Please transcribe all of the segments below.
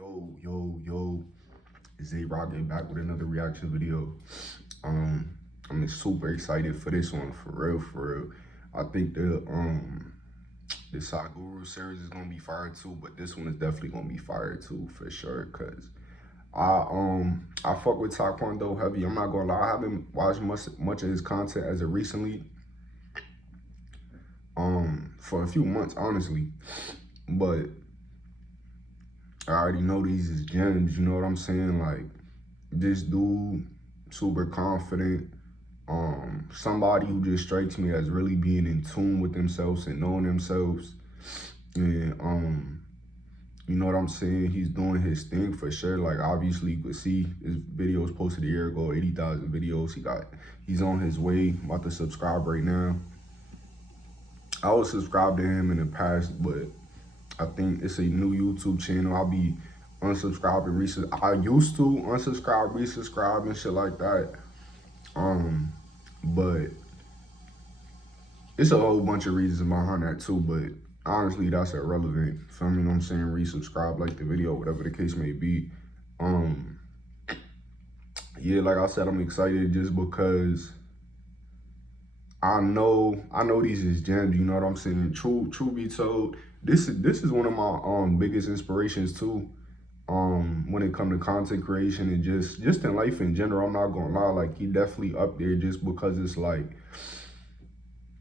Yo, it's A-Rock getting back with another reaction video. I'm super excited for this one, for real. I think the Sakura series is gonna be fire too, but this one is definitely gonna be fire too, for sure, cause I fuck with TyKwonDoe heavy. I'm not gonna lie, I haven't watched much of his content as of recently. For a few months, honestly. But I already know these is gems, you know what I'm saying? Like, this dude, super confident, somebody who just strikes me as really being in tune with themselves and knowing themselves. And you know what I'm saying? He's doing his thing for sure. Like, obviously you could see his videos posted a year ago, 80,000 videos. He's on his way, about to subscribe right now. I was subscribed to him in the past, but I think it's a new YouTube channel. I'll be unsubscribed and I used to unsubscribe, resubscribe and shit like that. But it's a whole bunch of reasons behind that too, but honestly, that's irrelevant. Feel me? What I'm saying? Resubscribe, like the video, whatever the case may be. Yeah, like I said, I'm excited just because I know these is gems, you know what I'm saying? True be told, this is one of my biggest inspirations too. When it comes to content creation and just in life in general. I'm not gonna lie, like, he definitely up there just because it's like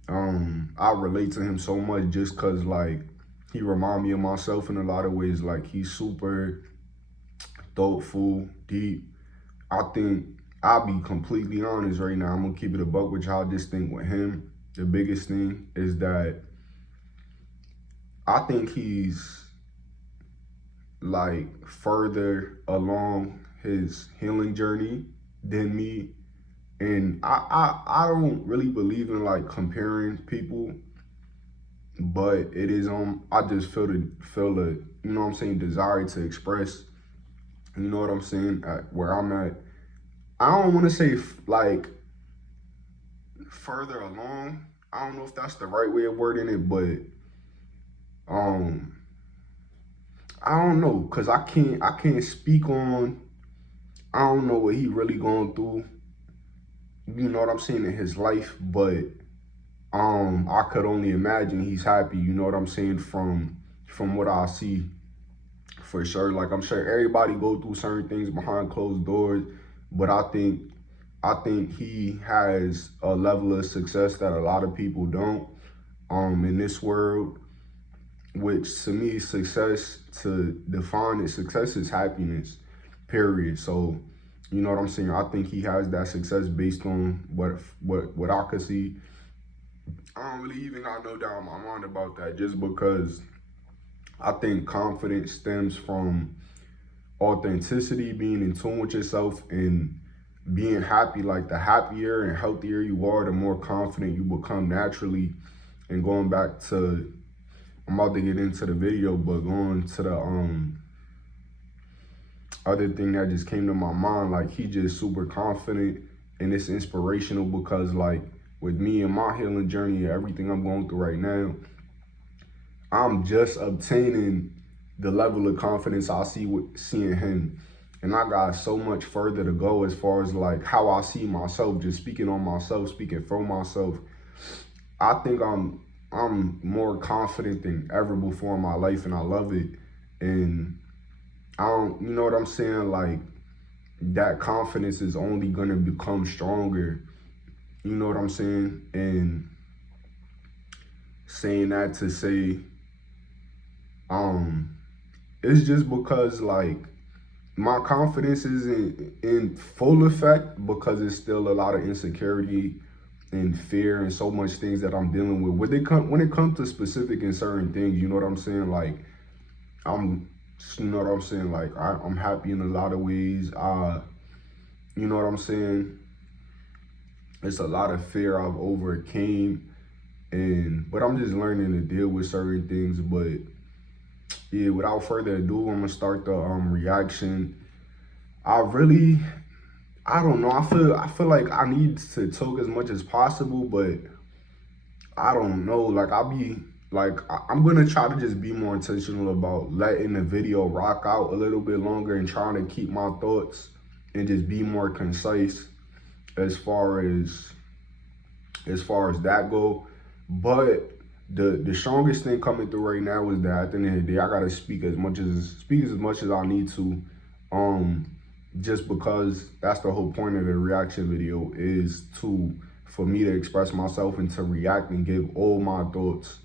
I relate to him so much just cause like he remind me of myself in a lot of ways. Like, he's super thoughtful, deep. I think I'll be completely honest right now. I'm gonna keep it a buck with y'all. Just think with him, the biggest thing is that I think he's like further along his healing journey than me. And I don't really believe in like comparing people, but it is I just feel the you know what I'm saying, desire to express, you know what I'm saying, at where I'm at. I don't want to say like further along. I don't know if that's the right way of wording it, but I don't know, cause I can't speak on. I don't know what he really going through, you know what I'm saying, in his life, but I could only imagine he's happy, you know what I'm saying, from what I see, for sure. Like, I'm sure everybody go through certain things behind closed doors, but I think he has a level of success that a lot of people don't in this world, which to me, success, to define it, success is happiness, period. So, you know what I'm saying? I think he has that success based on what I could see. I don't really even got no doubt in my mind about that, just because I think confidence stems from authenticity, being in tune with yourself, and being happy. Like, the happier and healthier you are, the more confident you become naturally. And going back to, I'm about to get into the video, but going to the other thing that just came to my mind, like, he just super confident, and it's inspirational because, like, with me and my healing journey and everything I'm going through right now, I'm just obtaining the level of confidence I see with seeing him. And I got so much further to go as far as like how I see myself, just speaking on myself, speaking for myself. I think I'm more confident than ever before in my life, and I love it. And I don't, you know what I'm saying? Like, that confidence is only gonna become stronger. You know what I'm saying? And saying that to say, it's just because, like, my confidence isn't in full effect because it's still a lot of insecurity and fear and so much things that I'm dealing with. When it comes to specific and certain things, you know what I'm saying? Like, you know what I'm saying? Like, I'm happy in a lot of ways. You know what I'm saying? It's a lot of fear I've overcame, but I'm just learning to deal with certain things. But yeah, without further ado, I'm gonna start the reaction. I don't know. I feel like I need to talk as much as possible, but I don't know. Like, Like, I'm gonna try to just be more intentional about letting the video rock out a little bit longer and trying to keep my thoughts and just be more concise as far as that go. But the strongest thing coming through right now is that at the end of the day, I gotta speak as much as I need to. Just because that's the whole point of the reaction video, is for me to express myself and to react and give all my thoughts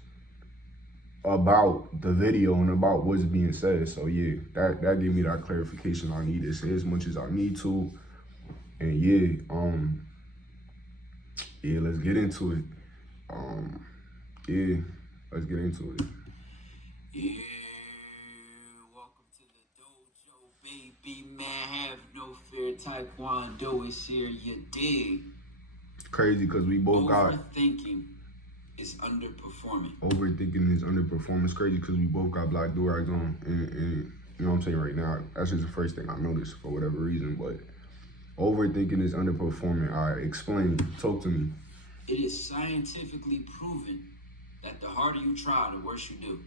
about the video and about what's being said. So yeah, that gave me that clarification I need to say as much as I need to. And yeah, let's get into it. Yeah, let's get into it. Yeah, welcome to the dojo, baby man. Have no fear, TyKwonDoe is here. You dig? Crazy because we both got Overthinking is underperforming. Overthinking is underperforming. It's crazy because we both got black do-rags on, and you know what I'm saying right now. That's just the first thing I noticed for whatever reason. But overthinking is underperforming. All right, explain. Talk to me. It is scientifically proven that the harder you try, the worse you do.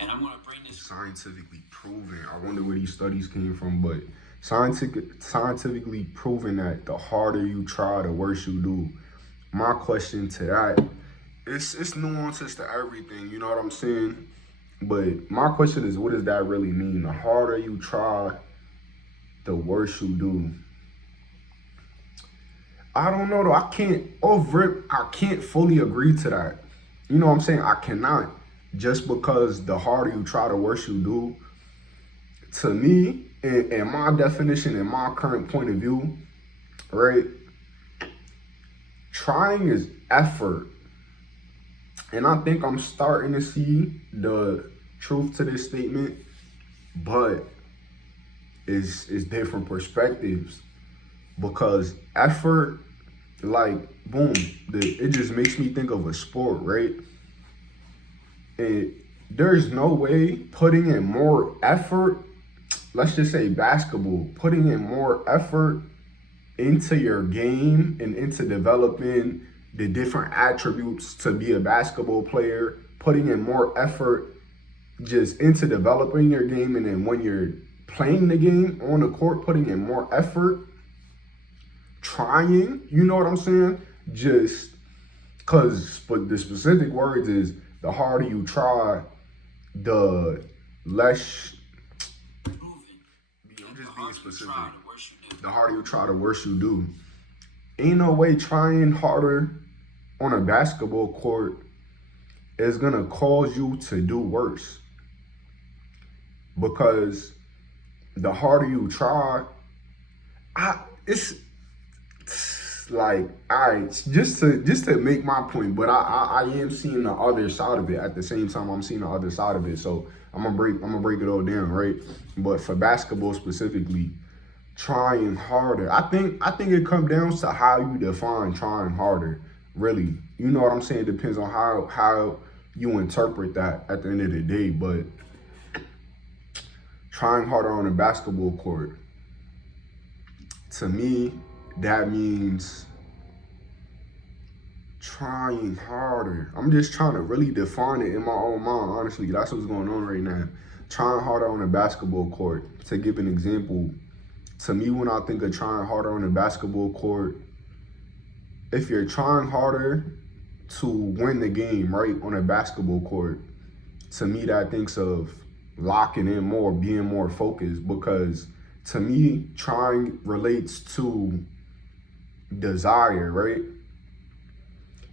And I'm gonna bring this scientifically proven. I wonder where these studies came from, but scientifically proven that the harder you try, the worse you do. My question to that, it's nuances to everything, you know what I'm saying? But my question is, what does that really mean? The harder you try, the worse you do. I don't know though. I can't fully agree to that. You know what I'm saying? I cannot. Just because the harder you try, the worse you do. To me, in my definition, in my current point of view, right? Trying is effort. And I think I'm starting to see the truth to this statement, but it's different perspectives. Because effort, like, boom, it just makes me think of a sport, right? And there's no way putting in more effort, let's just say basketball, putting in more effort into your game and into developing the different attributes to be a basketball player, putting in more effort just into developing your game, and then when you're playing the game on the court, putting in more effort, trying, you know what I'm saying? Just because, but the specific words is, the harder you try, the less, I'm just being specific. The harder you try, the worse you do. Ain't no way trying harder on a basketball court is gonna cause you to do worse. Because the harder you try, it's like, all right, just to make my point, but I am seeing the other side of it. At the same time, I'm seeing the other side of it. So I'm gonna break it all down, right? But for basketball specifically, trying harder, I think it comes down to how you define trying harder. Really, you know what I'm saying? It depends on how you interpret that at the end of the day. But trying harder on a basketball court, to me, that means trying harder. I'm just trying to really define it in my own mind, honestly. That's what's going on right now. Trying harder on a basketball court. To give an example, to me, when I think of trying harder on a basketball court, if you're trying harder to win the game, right, on a basketball court, to me, that thinks of locking in more, being more focused, because to me, trying relates to desire, right?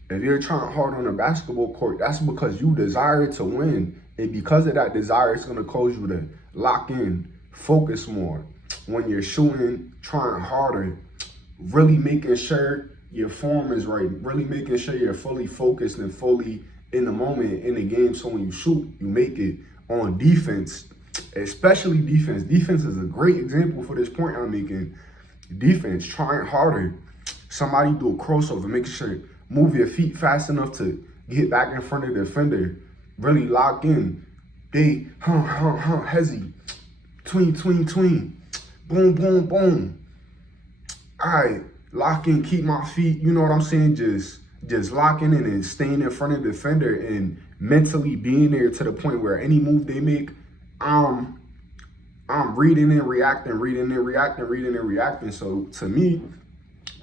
If you're trying hard on a basketball court, that's because you desire to win. And because of that desire, it's gonna cause you to lock in, focus more. When you're shooting, trying harder, really making sure your form is right, really making sure you're fully focused and fully in the moment in the game. So when you shoot, you make it. On defense, especially defense. Defense is a great example for this point I'm making. Defense, trying harder. Somebody do a crossover, making sure move your feet fast enough to get back in front of the defender. Really lock in. They hezzy. Tween. Boom. All right, lock in, keep my feet. You know what I'm saying? Just just locking in and staying in front of the defender and mentally being there to the point where any move they make, I'm reading and reacting, reading and reacting, reading and reacting. So to me,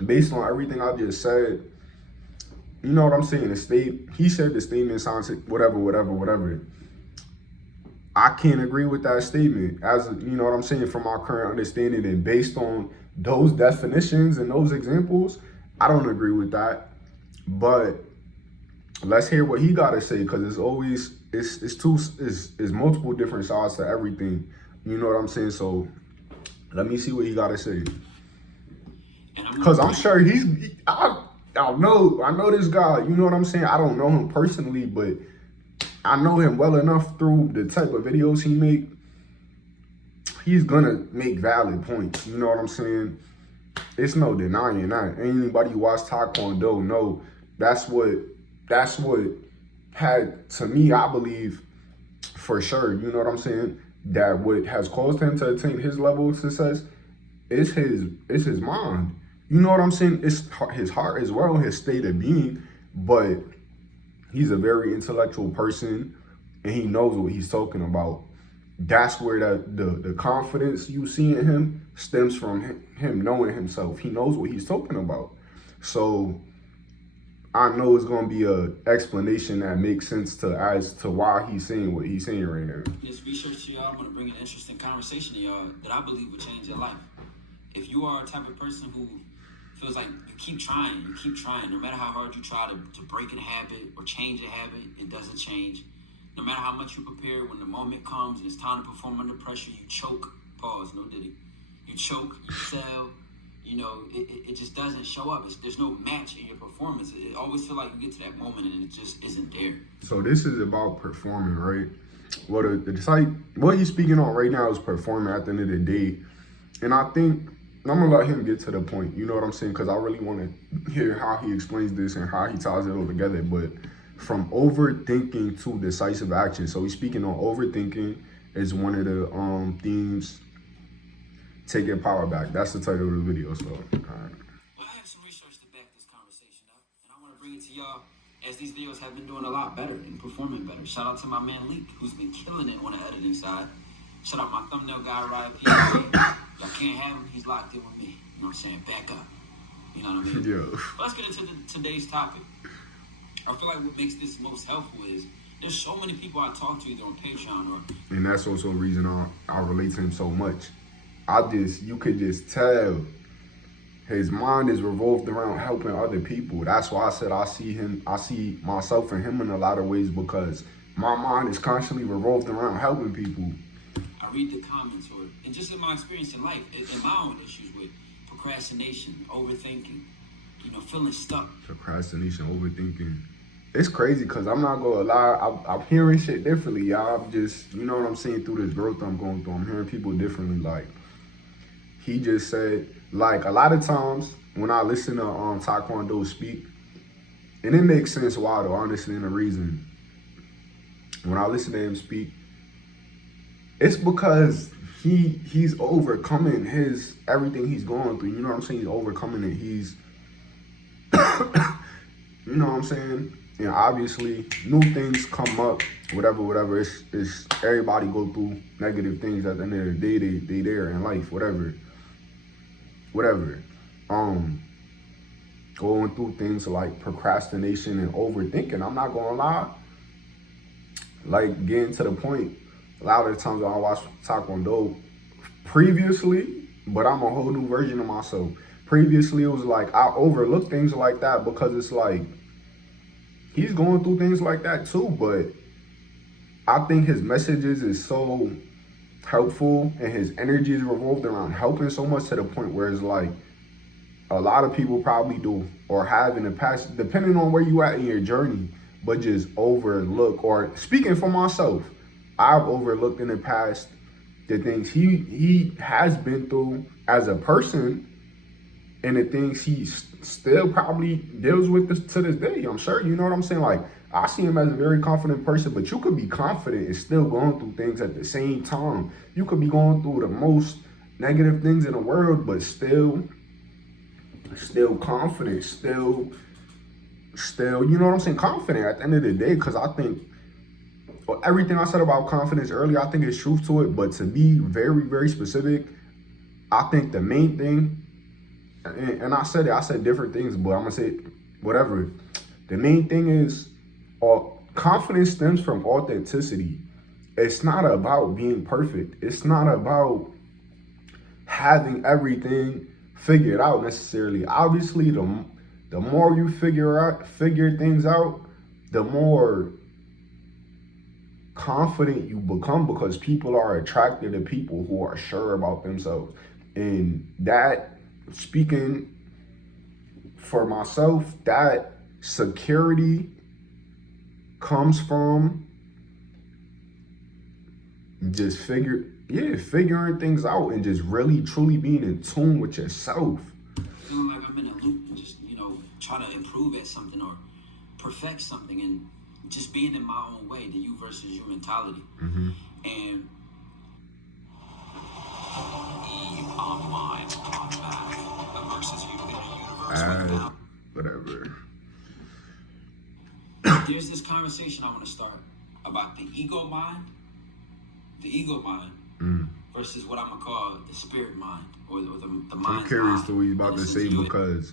based on everything I just said, you know what I'm saying? He said the statement sounds whatever. I can't agree with that statement, as you know what I'm saying, from my current understanding, and based on those definitions and those examples, I don't agree with that. But let's hear what he got to say, because it's multiple different sides to everything. You know what I'm saying? So let me see what he got to say, because I'm sure I know this guy. You know what I'm saying? I don't know him personally, but I know him well enough through the type of videos he make. He's gonna make valid points. You know what I'm saying? It's no denying that. Anybody who watched TyKwonDoe know that's what had, to me, I believe for sure, you know what I'm saying, that what has caused him to attain his level of success is his mind. You know what I'm saying? It's his heart as well, his state of being, but he's a very intellectual person, and he knows what he's talking about. That's where the confidence you see in him stems from him knowing himself. He knows what he's talking about. So I know it's going to be a explanation that makes sense as to why he's saying what he's saying right now. This research to y'all, I'm going to bring an interesting conversation to y'all that I believe will change your life. If you are a type of person who feels like you keep trying, no matter how hard you try to break a habit or change a habit, it doesn't change. No matter how much you prepare, when the moment comes and it's time to perform under pressure, you choke. Pause, no diddy. You choke, you fail. You know, it just doesn't show up. There's no match in your performance. It always feel like you get to that moment and it just isn't there. So this is about performing, right? What he's speaking on right now is performing at the end of the day. And I think I'm going to let him get to the point, you know what I'm saying? Because I really want to hear how he explains this and how he ties it all together. But from overthinking to decisive action. So he's speaking on overthinking is one of the themes. Take your power back. That's the title of the video. So, all right. Well, I have some research to back this conversation up, and I want to bring it to y'all as these videos have been doing a lot better and performing better. Shout out to my man Leak, who's been killing it on the editing side. Shout out my thumbnail guy, Ryan P. Y'all can't have him. He's locked in with me. You know what I'm saying? Back up. You know what I mean? Yeah. Let's get into today's topic. I feel like what makes this most helpful is there's so many people I talk to either on Patreon or... And that's also a reason I relate to him so much. You could just tell his mind is revolved around helping other people. That's why I said I see myself and him in a lot of ways, because my mind is constantly revolved around helping people. I read the comments, and just in my experience in life, and my own issues with procrastination, overthinking, you know, feeling stuck. Procrastination, overthinking. It's crazy, because I'm not going to lie, I'm hearing shit differently, y'all. I'm just, you know what I'm saying, through this growth I'm going through, I'm hearing people differently. Like, he just said, like, a lot of times when I listen to TyKwonDoe speak, and it makes sense why, though, honestly, and the reason. When I listen to him speak, it's because he's overcoming everything he's going through. You know what I'm saying? He's overcoming it. He's, you know what I'm saying? And obviously, new things come up, whatever. It's everybody go through negative things at the end of the day. They there in life, whatever. Going through things like procrastination and overthinking. I'm not gonna lie. Like, getting to the point, a lot of the times when I watch TyKwonDoe previously, but I'm a whole new version of myself. Previously, it was like I overlook things like that, because it's like he's going through things like that too. But I think his messages is so helpful, and his energy is revolved around helping so much, to the point where it's like a lot of people probably do or have in the past, depending on where you at in your journey, but just overlook. Or speaking for myself, I've overlooked in the past the things he has been through as a person, and the things he still probably deals with to this day, I'm sure. You know what I'm saying? Like, I see him as a very confident person, but you could be confident and still going through things at the same time. You could be going through the most negative things in the world, but still confident, still still, you know what I'm saying, confident at the end of the day, because I think well, everything I said about confidence earlier, I think there's truth to it. But to be very, very specific, I think the main thing, and I said it, I said different things, but I'm gonna say whatever. The main thing is, confidence stems from authenticity. It's not about being perfect. It's not about having everything figured out necessarily. Obviously, the more you figure things out, the more confident you become, because people are attracted to people who are sure about themselves. And that, speaking for myself, that security comes from just figuring things out and just really truly being in tune with yourself. Feeling like I'm in a loop and just, trying to improve at something or perfect something, and just being in my own way, the you versus you mentality. Mm-hmm. And Eve online, on back, versus you in a universe without. Whatever. There's this conversation I want to start about the ego mind versus what I'm gonna call the spirit mind, or the mind. I'm curious to what he's about to say, because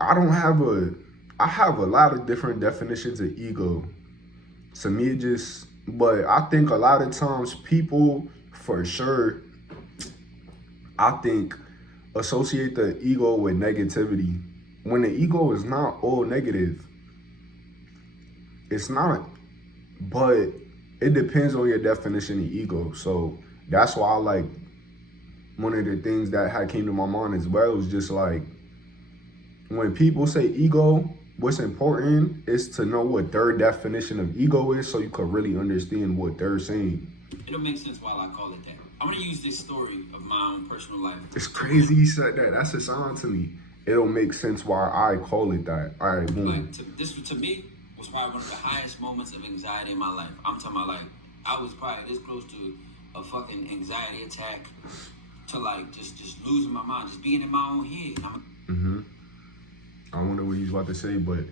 I have a lot of different definitions of ego. To me, but I think a lot of times people, for sure, I think, associate the ego with negativity. When the ego is not all negative, it's not. But it depends on your definition of ego. So that's why one of the things that had came to my mind as well was just like, when people say ego, what's important is to know what their definition of ego is, so you could really understand what they're saying. It'll make sense why I call it that. I'm gonna use this story of my own personal life. It's crazy you said that. That's a sign to me. It'll make sense why I call it that. All right, boom. This to me was probably one of the highest moments of anxiety in my life. I'm talking about I was probably this close to a fucking anxiety attack, to just losing my mind, just being in my own head. I wonder what he's about to say, but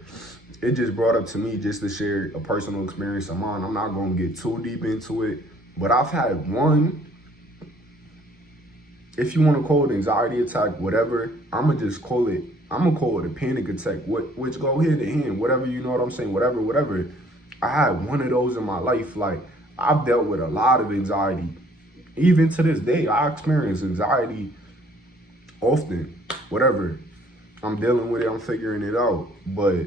it just brought up to me just to share a personal experience of mine. I'm not going to get too deep into it, but I've had one, if you want to call it anxiety attack, whatever, I'm going to call it a panic attack, which go hand in hand, whatever, you know what I'm saying, whatever. I had one of those in my life. I've dealt with a lot of anxiety. Even to this day, I experience anxiety often, whatever. I'm dealing with it, I'm figuring it out. But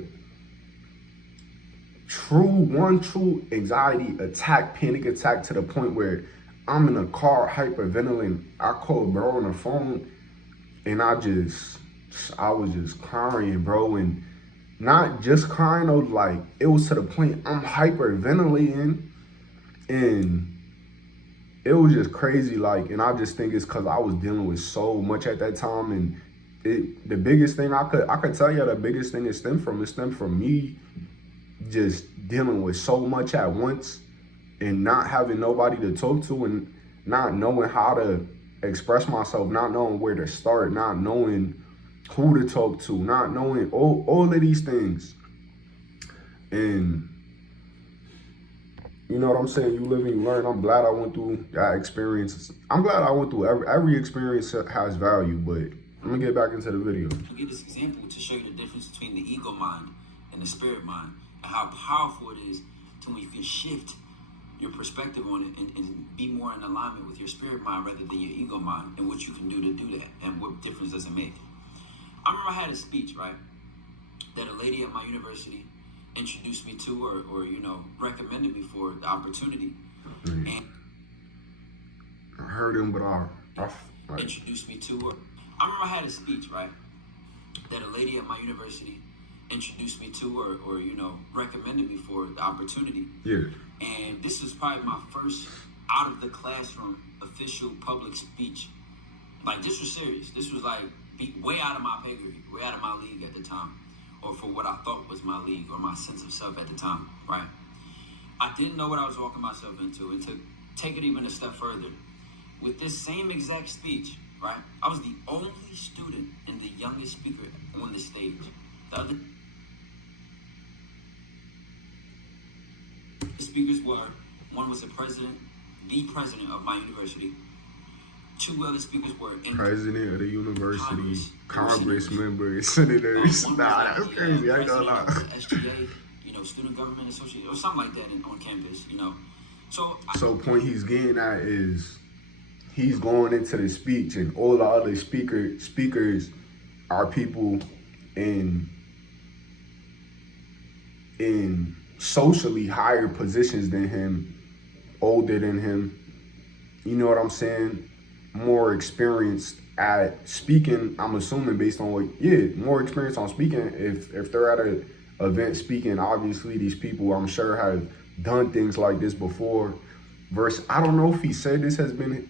true anxiety attack, panic attack, to the point where I'm in a car hyperventilating. I called bro on the phone, and I was just crying, bro. And not just crying, though, it was to the point I'm hyperventilating, and it was just crazy, and I just think it's because I was dealing with so much at that time. And the biggest thing I could tell you, the biggest thing it stemmed from me just dealing with so much at once, and not having nobody to talk to, and not knowing how to express myself, not knowing where to start, not knowing who to talk to, not knowing all of these things. And you know what I'm saying? You live and you learn. I'm glad I went through that experience. I'm glad I went through every experience has value, but I'm gonna get back into the video. I'll give this example to show you the difference between the ego mind and the spirit mind, and how powerful it is to when you can shift your perspective on it and be more in alignment with your spirit mind rather than your ego mind, and what you can do to do that, and what difference does it make. I remember I had a speech, right, that a lady at my university introduced me to, or recommended me for the opportunity. And I heard him, but I introduced me to her. I remember I had a speech, right, that a lady at my university introduced me to, or recommended me for the opportunity. Yeah. And this was probably my first out of the classroom official public speech. This was serious. This was way out of my pay grade, way out of my league at the time, or for what I thought was my league or my sense of self at the time, right? I didn't know what I was walking myself into. And to take it even a step further, with this same exact speech, right, I was the only student and the youngest speaker on the stage. The speakers were, one was the president of my university. Two other speakers were in President of the university, Congress, Congress members, senators. one was Nah, like that's the crazy. I ain't gonna president lie. of the SGA, Student Government Association, or something like that on campus, So Point he's getting at is he's going into the speech, and all the other speakers are people in socially higher positions than him, older than him. You know what I'm saying? More experienced at speaking. I'm assuming based on more experience on speaking. If they're at a event speaking, obviously these people I'm sure have done things like this before. Versus, I don't know if he said this has been.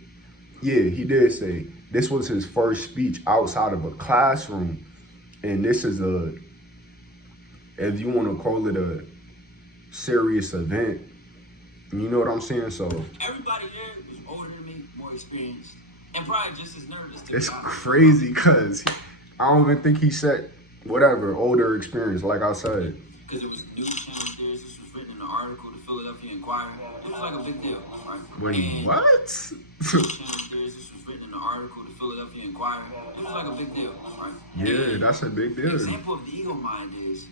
Yeah, he did say this was his first speech outside of a classroom, and this is if you want to call it a serious event. You know what I'm saying? So everybody there was older than me, more experienced, and probably just as nervous. It's crazy because I don't even think he said older experience. Like I said, because it was news channels there. This was written in an article, the Philadelphia Inquirer. It was like a big deal, right? Wait, what? News channels there. This was written in an article, the Philadelphia Inquirer. It was like a big deal, right? Yeah, that's a big deal. The example of the ego mind is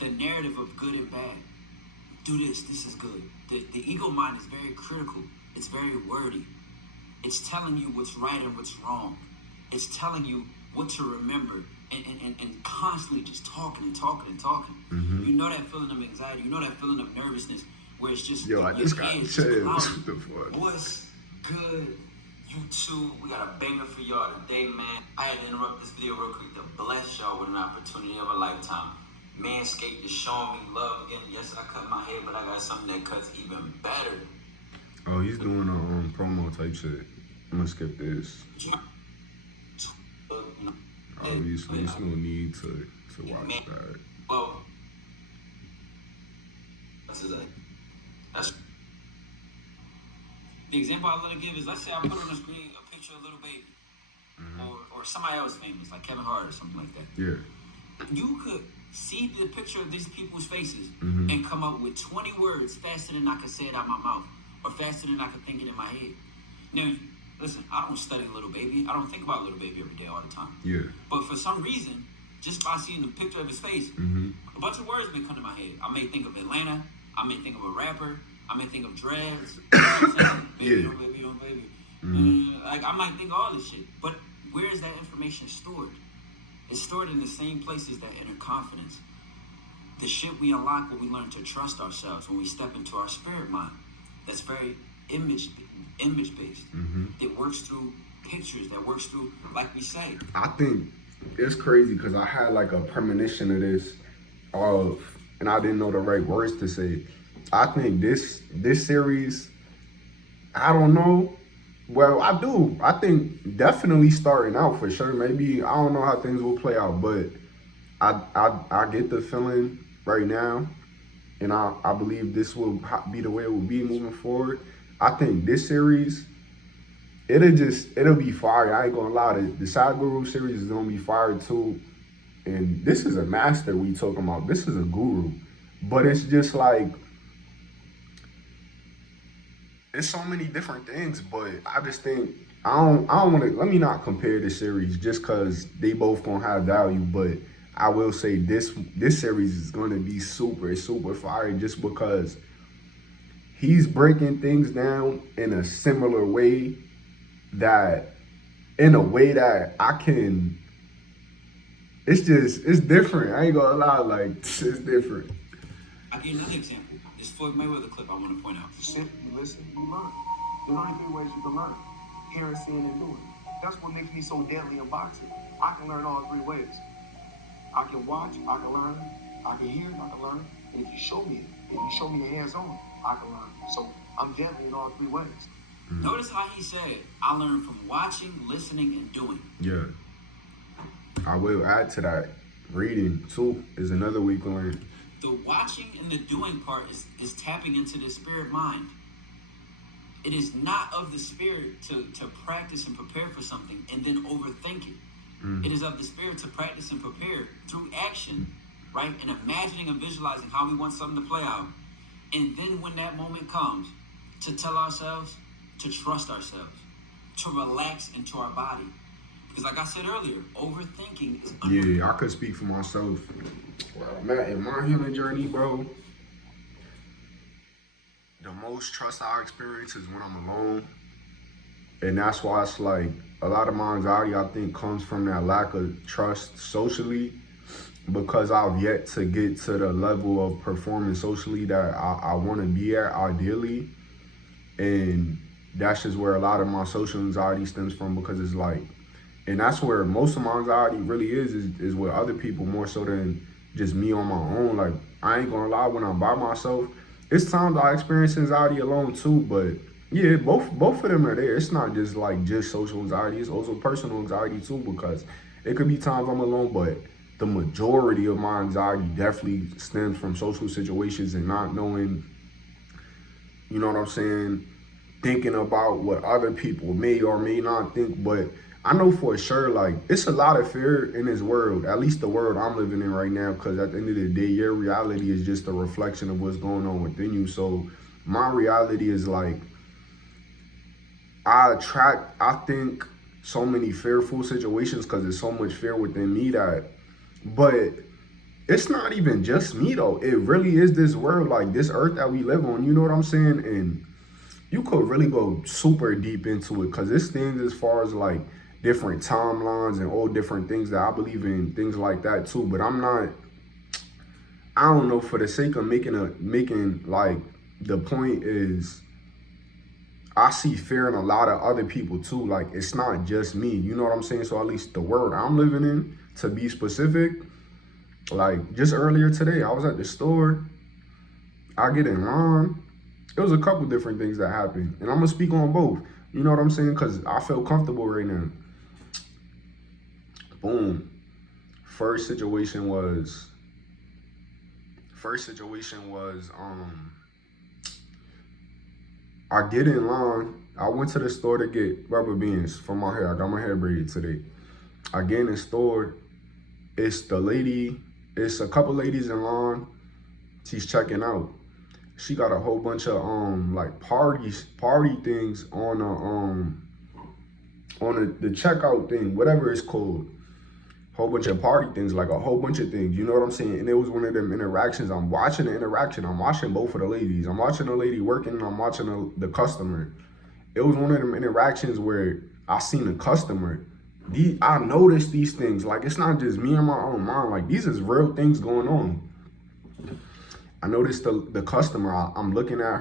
the narrative of good and bad. Do this is good. The ego mind is very critical. It's very wordy. It's telling you what's right and what's wrong. It's telling you what to remember and constantly just talking and talking and talking. Mm-hmm. You know that feeling of anxiety. You know that feeling of nervousness where it's just I just got chills. What's good? YouTube, we got a banger for y'all today, man. I had to interrupt this video real quick to bless y'all with an opportunity of a lifetime. Manscaped is showing me love again. Yes, I cut my hair, but I got something that cuts even better. Oh, he's doing a promo type shit. I'm gonna skip this. Obviously, there's no need to watch that. Well, that's the example I want to give is, let's say I put on the screen a picture of Little Baby, or somebody else famous like Kevin Hart or something like that. Yeah. You could see the picture of these people's faces and come up with 20 words faster than I could say it out my mouth, or faster than I could think it in my head. Now, listen, I don't study Little Baby. I don't think about Little Baby every day all the time. Yeah. But for some reason, just by seeing the picture of his face, a bunch of words may come to my head. I may think of Atlanta. I may think of a rapper. I may think of dreads. You know what I'm saying? Baby, oh baby, oh baby. Like, I might think of all this shit. But where is that information stored? It's stored in the same places that inner confidence. The shit we unlock when we learn to trust ourselves, when we step into our spirit mind. That's very image-based. It works through pictures. That works through, like we say. I think it's crazy because I had like a premonition of this, and I didn't know the right words to say. I think this series, I don't know. Well, I do. I think definitely starting out for sure. Maybe I don't know how things will play out, but I get the feeling right now, and I believe this will be the way it will be moving forward. I think this series, it'll be fire. I ain't gonna lie. The Sadhguru series is gonna be fire too. And this is a master we talking about. This is a guru, but it's just like, it's so many different things, but I just think I don't want to. Let me not compare the series just because they both gonna have value. But I will say this series is gonna be super fire just because he's breaking things down in a similar way that I can. It's different. I ain't gonna lie, like it's different. I'll give you another example. This Floyd Mayweather clip I want to point out. You sit, you listen, you learn. There's only 3 ways you can learn: hearing, seeing, and doing. That's what makes me so deadly in boxing. I can learn all 3 ways. I can watch, I can learn, I can hear, I can learn, and if you show me the hands-on, I can learn. So I'm deadly in all 3 ways. Notice how he said, I learned from watching, listening, and doing. Yeah. I will add to that. Reading too is another way you can learn. The watching and the doing part is tapping into the spirit mind. It is not of the spirit to practice and prepare for something and then overthink it. It is of the spirit to practice and prepare through action, right? And imagining and visualizing how we want something to play out. And then when that moment comes, to tell ourselves to trust ourselves, to relax into our body. Because like I said earlier, overthinking is Yeah, I could speak for myself. Well, I'm at in my healing journey, bro. The most trust I experience is when I'm alone. And that's why it's like a lot of my anxiety, I think, comes from that lack of trust socially, because I've yet to get to the level of performing socially that I want to be at ideally. And that's just where a lot of my social anxiety stems from, because it's like, and that's where most of my anxiety really is with other people more so than just me on my own. Like, I ain't gonna lie, when I'm by myself, it's times I experience anxiety alone too, but yeah, both of them are there. It's not just like just social anxiety, it's also personal anxiety too, because it could be times I'm alone, but the majority of my anxiety definitely stems from social situations and not knowing, you know what I'm saying, thinking about what other people may or may not think. But I know for sure, like, it's a lot of fear in this world, at least the world I'm living in right now, because at the end of the day, your reality is just a reflection of what's going on within you. So my reality is like, I think, so many fearful situations because there's so much fear within me that, but it's not even just me though. It really is this world, like this earth that we live on, you know what I'm saying? And you could really go super deep into it because it's things as far as like different timelines and all different things that I believe in, things like that too. But I'm not, I don't know, for the sake of making like, the point is, I see fear in a lot of other people too. Like, it's not just me, you know what I'm saying? So at least the world I'm living in, to be specific, like just earlier today, I was at the store, I get in line. It was a couple different things that happened, and I'm gonna speak on both. You know what I'm saying? Because I feel comfortable right now. Boom. First situation was, I get in line. I went to the store to get rubber bands for my hair. I got my hair braided today. I get in the store. It's the lady. It's a couple ladies in line. She's checking out. She got a whole bunch of like party things on the checkout thing, whatever it's called. Whole bunch of party things, like a whole bunch of things, you know what I'm saying? And it was one of them interactions. I'm watching the interaction. I'm watching both of the ladies. I'm watching the lady working and I'm watching the customer. It was one of them interactions where I seen the customer. I noticed these things. Like, it's not just me in my own mind. Like, these is real things going on. I noticed the customer. I'm looking at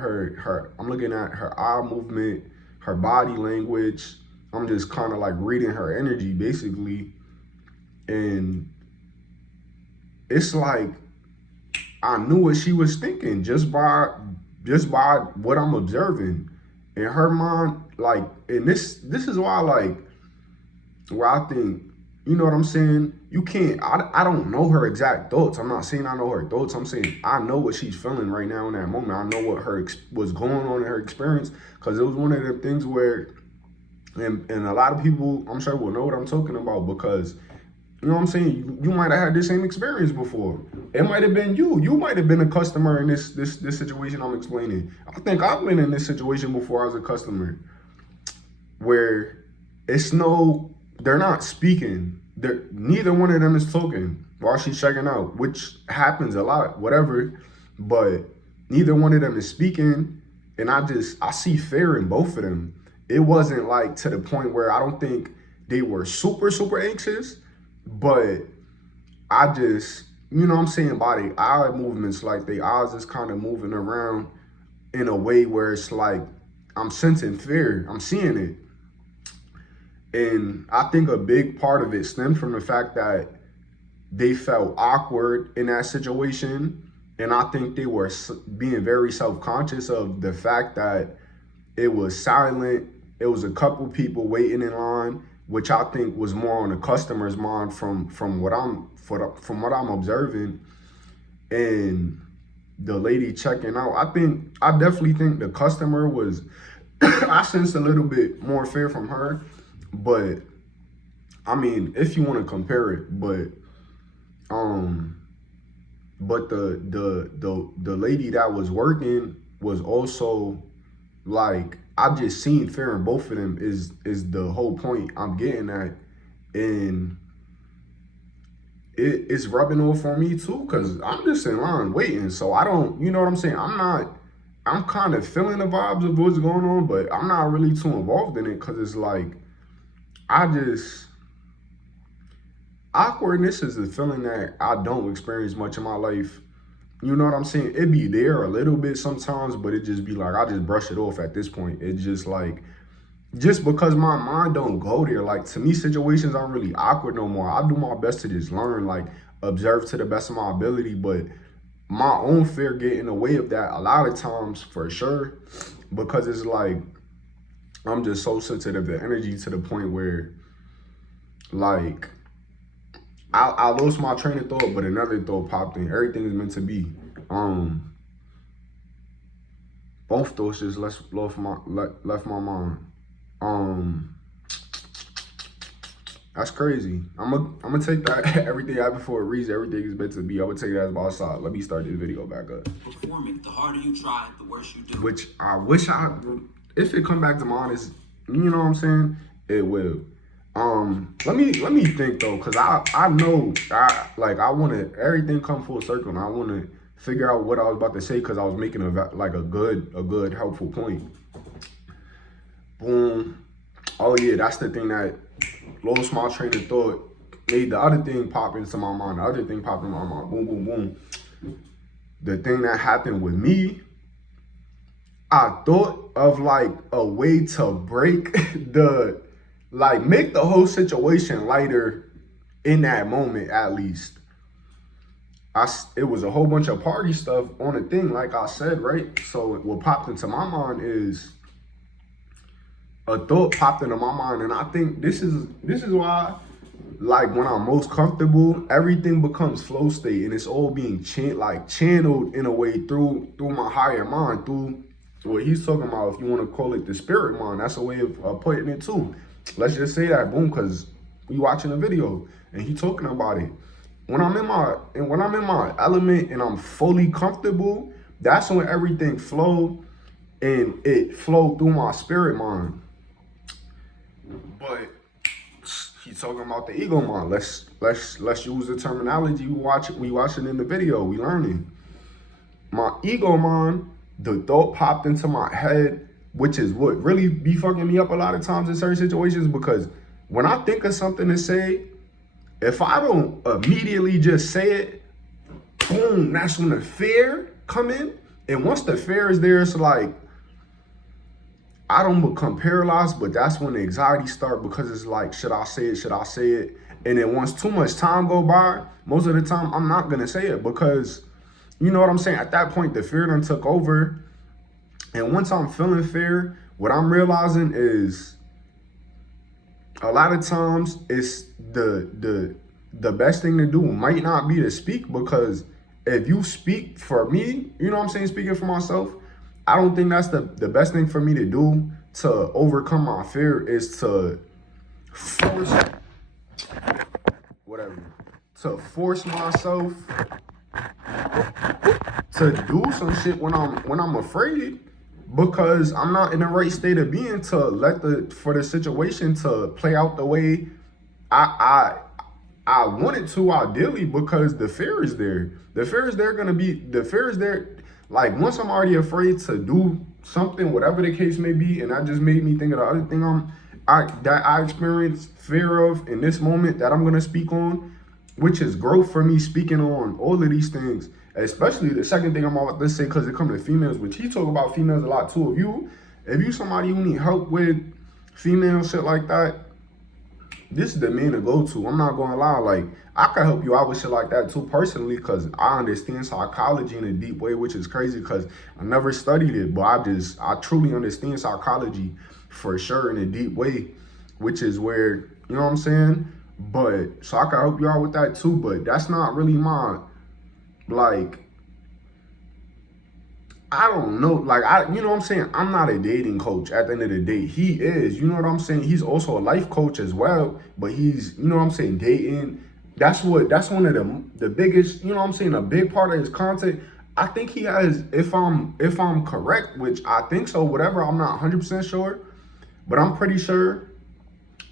I'm looking at her eye movement, her body language. I'm just kind of like reading her energy basically. And it's like, I knew what she was thinking just by what I'm observing in her mind. Like, and this is why, like, where I think, you know what I'm saying, you can't, I don't know her exact thoughts. I'm not saying I know her thoughts. I'm saying I know what she's feeling right now in that moment. I know what was going on in her experience, because it was one of the things where, and a lot of people, I'm sure, will know what I'm talking about, because, you know what I'm saying, you might have had the same experience before. It might have been you. You might have been a customer in this situation I'm explaining. I think I've been in this situation before as a customer, where they're not speaking. Neither one of them is talking while she's checking out, which happens a lot, whatever. But neither one of them is speaking, and I see fear in both of them. It wasn't like to the point where I don't think they were super, super anxious, but I just, you know what I'm saying, by the eye movements, like the eyes is kind of moving around in a way where it's like I'm sensing fear. I'm seeing it. And I think a big part of it stemmed from the fact that they felt awkward in that situation. And I think they were being very self-conscious of the fact that it was silent. It was a couple people waiting in line, which I think was more on the customer's mind from what I'm observing. And the lady checking out, I definitely think the customer was, I sensed a little bit more fear from her. But I mean, if you want to compare it, but but the lady that was working was also like, I just seen fear in both of them is the whole point I'm getting at. And it's rubbing off on me too, because I'm just in line waiting. So I don't, you know what I'm saying? I'm kind of feeling the vibes of what's going on, but I'm not really too involved in it because it's like, I just, awkwardness is a feeling that I don't experience much in my life. You know what I'm saying? It be there a little bit sometimes, but it just be like, I just brush it off at this point. It's just like, just because my mind don't go there, like, to me, situations aren't really awkward no more. I do my best to just learn, like, observe to the best of my ability, but my own fear get in the way of that a lot of times, for sure, because it's like, I'm just so sensitive to energy to the point where, like, I lost my train of thought, but another thought popped in. Everything is meant to be. Both thoughts just left my mind. That's crazy. I'm gonna take that everything happened before it reads. Everything is meant to be. I'm gonna take that as my side. Let me start this video back up. Performing, the harder you try, the worse you do. Which I wish if it come back to my honest, you know what I'm saying? It will. Let me think though, cause I know I want to everything come full circle, and I want to figure out what I was about to say, cause I was making a good helpful point. Boom. Oh yeah, that's the thing that lost my train of thought, made the other thing pop into my mind. The other thing popped in my mind. Boom, boom, boom. The thing that happened with me, I thought of like a way to break make the whole situation lighter in that moment, at least. It was a whole bunch of party stuff on the thing, like I said, right? So what popped into my mind is a thought popped into my mind, and I think this is why, like, when I'm most comfortable, everything becomes flow state, and it's all being channeled in a way through my higher mind, through what he's talking about. If you want to call it the spirit mind, that's a way of putting it too. Let's just say that, boom, because we watching a video and he talking about it. When I'm in my element and I'm fully comfortable, that's when everything flowed, and it flowed through my spirit mind. But he's talking about the ego mind. Let's use the terminology we watching in the video. We learning. My ego mind, the thought popped into my head, which is what really be fucking me up a lot of times in certain situations, because when I think of something to say, if I don't immediately just say it, boom, that's when the fear come in. And once the fear is there, it's like, I don't become paralyzed, but that's when the anxiety start, because it's like, should I say it? Should I say it? And then once too much time go by, most of the time I'm not gonna say it, because you know what I'm saying? At that point, the fear done took over. And once I'm feeling fear, what I'm realizing is a lot of times it's the best thing to do might not be to speak, because if you speak, for me, you know what I'm saying, speaking for myself, I don't think that's the best thing for me to do to overcome my fear, is to force myself to do some shit when I'm afraid, because I'm not in the right state of being to for the situation to play out the way I want it to, ideally, because the fear is there. The fear is there. Like, once I'm already afraid to do something, whatever the case may be, and that just made me think of the other thing I experienced fear of in this moment that I'm gonna speak on, which is growth for me, speaking on all of these things. Especially the second thing I'm about to say, because it comes to females, which he talk about females a lot too. If you somebody who need help with female shit like that, this is the man to go to. I'm not gonna lie, like, I can help you out with shit like that too, personally, because I understand psychology in a deep way, which is crazy because I never studied it, but I truly understand psychology for sure in a deep way, which is where, you know what I'm saying? But so I can help you out with that too, but that's not really my, like, I don't know, like, you know what I'm saying? I'm not a dating coach at the end of the day. He is, you know what I'm saying? He's also a life coach as well, but he's, you know what I'm saying, dating, that's one of the biggest, you know what I'm saying, a big part of his content. I think he has, if I'm correct, which I think so, whatever, I'm not 100% sure, but I'm pretty sure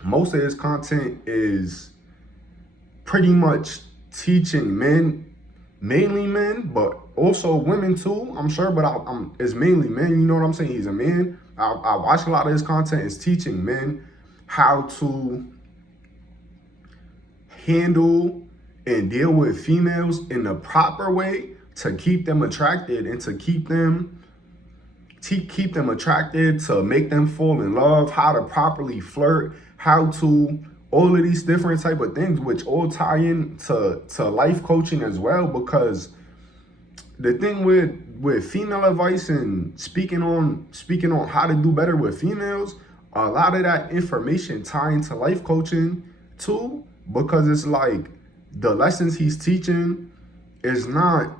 most of his content is pretty much teaching men, mainly men, but also women too, I'm sure, but it's mainly men, you know what I'm saying? He's a man. I watch a lot of his content is teaching men how to handle and deal with females in the proper way to keep them attracted and to keep them attracted, to make them fall in love, how to properly flirt, how to all of these different type of things, which all tie in to life coaching as well. Because the thing with female advice and speaking on how to do better with females, a lot of that information tie into life coaching too, because it's like the lessons he's teaching is not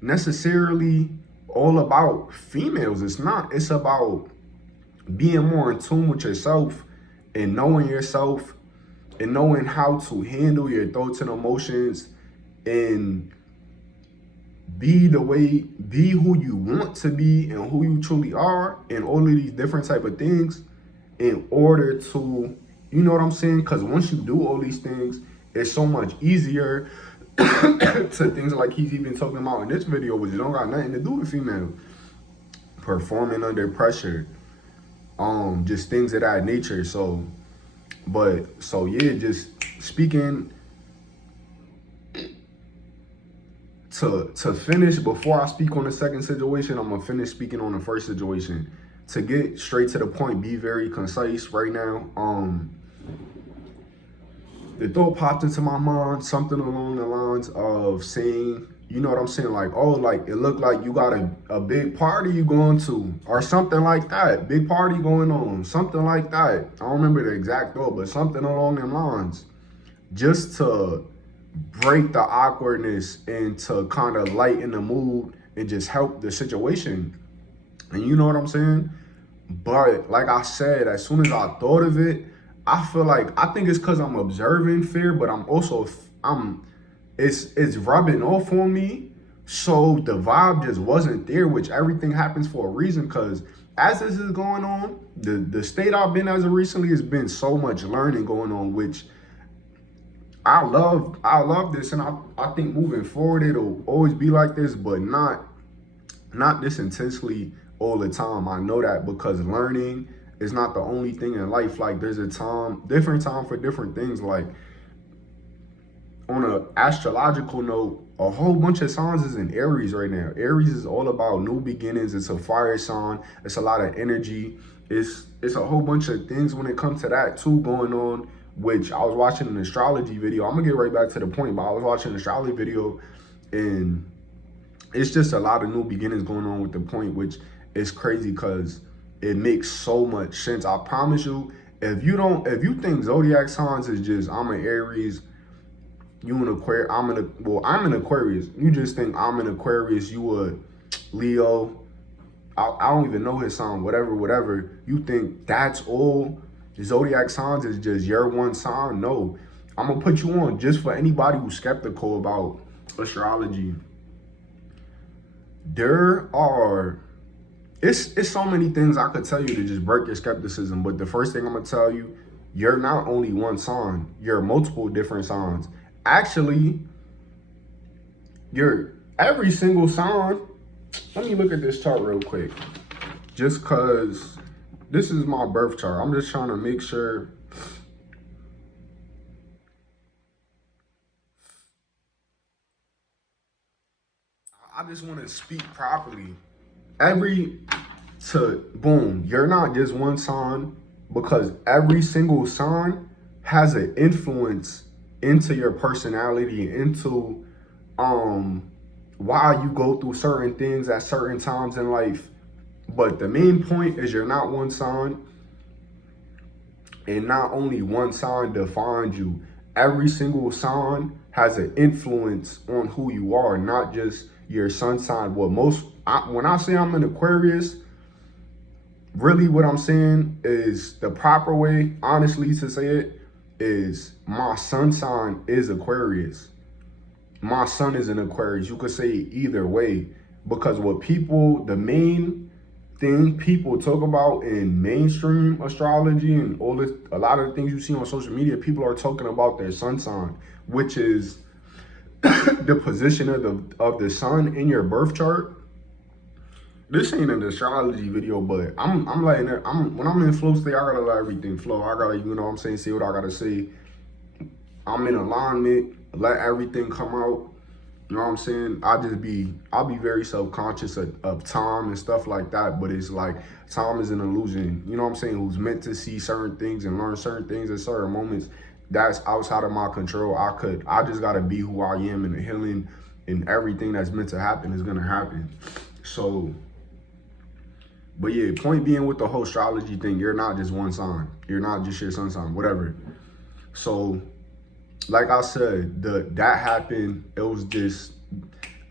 necessarily all about females. It's not. It's about being more in tune with yourself and knowing yourself and knowing how to handle your thoughts and emotions and be who you want to be and who you truly are, and all of these different type of things in order to, you know what I'm saying? Because once you do all these things, it's so much easier to things like he's even talking about in this video, which don't got nothing to do with female performing under pressure, just things of that nature. So yeah, just speaking to finish, before I speak on the second situation, I'm gonna finish speaking on the first situation. To get straight to the point, be very concise right now. The thought popped into my mind, something along the lines of saying, you know what I'm saying, like, oh, like it looked like you got a big party you going to, or something like that, big party going on, something like that. I don't remember the exact thought, but something along them lines, just to break the awkwardness and to kind of lighten the mood and just help the situation. And you know what I'm saying? But like I said, as soon as I thought of it, I feel like, I think it's because I'm observing fear, but it's rubbing off on me. So the vibe just wasn't there, which everything happens for a reason. Because as this is going on, the state I've been as of recently has been so much learning going on, which I love this, and I think moving forward it'll always be like this, but not this intensely all the time. I know that, because learning is not the only thing in life. Like there's a different time for different things. Like on an astrological note, a whole bunch of signs is in Aries right now. Aries is all about new beginnings. It's a fire sign. It's a lot of energy. It's a whole bunch of things when it comes to that too going on, which I was watching an astrology video. I'm gonna get right back to the point, but I was watching an astrology video, and it's just a lot of new beginnings going on with the point, which is crazy because it makes so much sense. I promise you, if you think zodiac signs is just, I'm an Aries, you an Aquarius, I'm an Aquarius. You just think I'm an Aquarius, you a Leo. I don't even know his sign, whatever. You think that's all zodiac signs is just your one sign? No. I'm gonna put you on, just for anybody who's skeptical about astrology. It's so many things I could tell you to just break your skepticism, but the first thing I'm gonna tell you, you're not only one sign, you're multiple different signs. Actually, you're every single sign. Let me look at this chart real quick, just cause this is my birth chart. I'm just trying to make sure. I just want to speak properly. Boom, you're not just one sign, because every single sign has an influence into your personality, into why you go through certain things at certain times in life. But the main point is you're not one sign, and not only one sign defines you. Every single sign has an influence on who you are, not just your sun sign. When I say I'm an Aquarius, really what I'm saying is the proper way, honestly, to say it is my sun sign is Aquarius. My sun is an Aquarius. You could say either way, because what people, the main thing people talk about in mainstream astrology and all this, a lot of the things you see on social media, people are talking about their sun sign, which is the position of the sun in your birth chart. This ain't an astrology video, but I'm letting it, when I'm in flow state, I gotta let everything flow. I gotta, you know what I'm saying, say what I gotta say. I'm in alignment, let everything come out. You know what I'm saying? I'll be very self-conscious of time and stuff like that, but it's like time is an illusion. You know what I'm saying? Who's meant to see certain things and learn certain things at certain moments. That's outside of my control. I just gotta be who I am, and the healing and everything that's meant to happen is gonna happen. So, but yeah, point being with the whole astrology thing, you're not just one sign. You're not just your sun sign, whatever. So, like I said, that happened. It was just,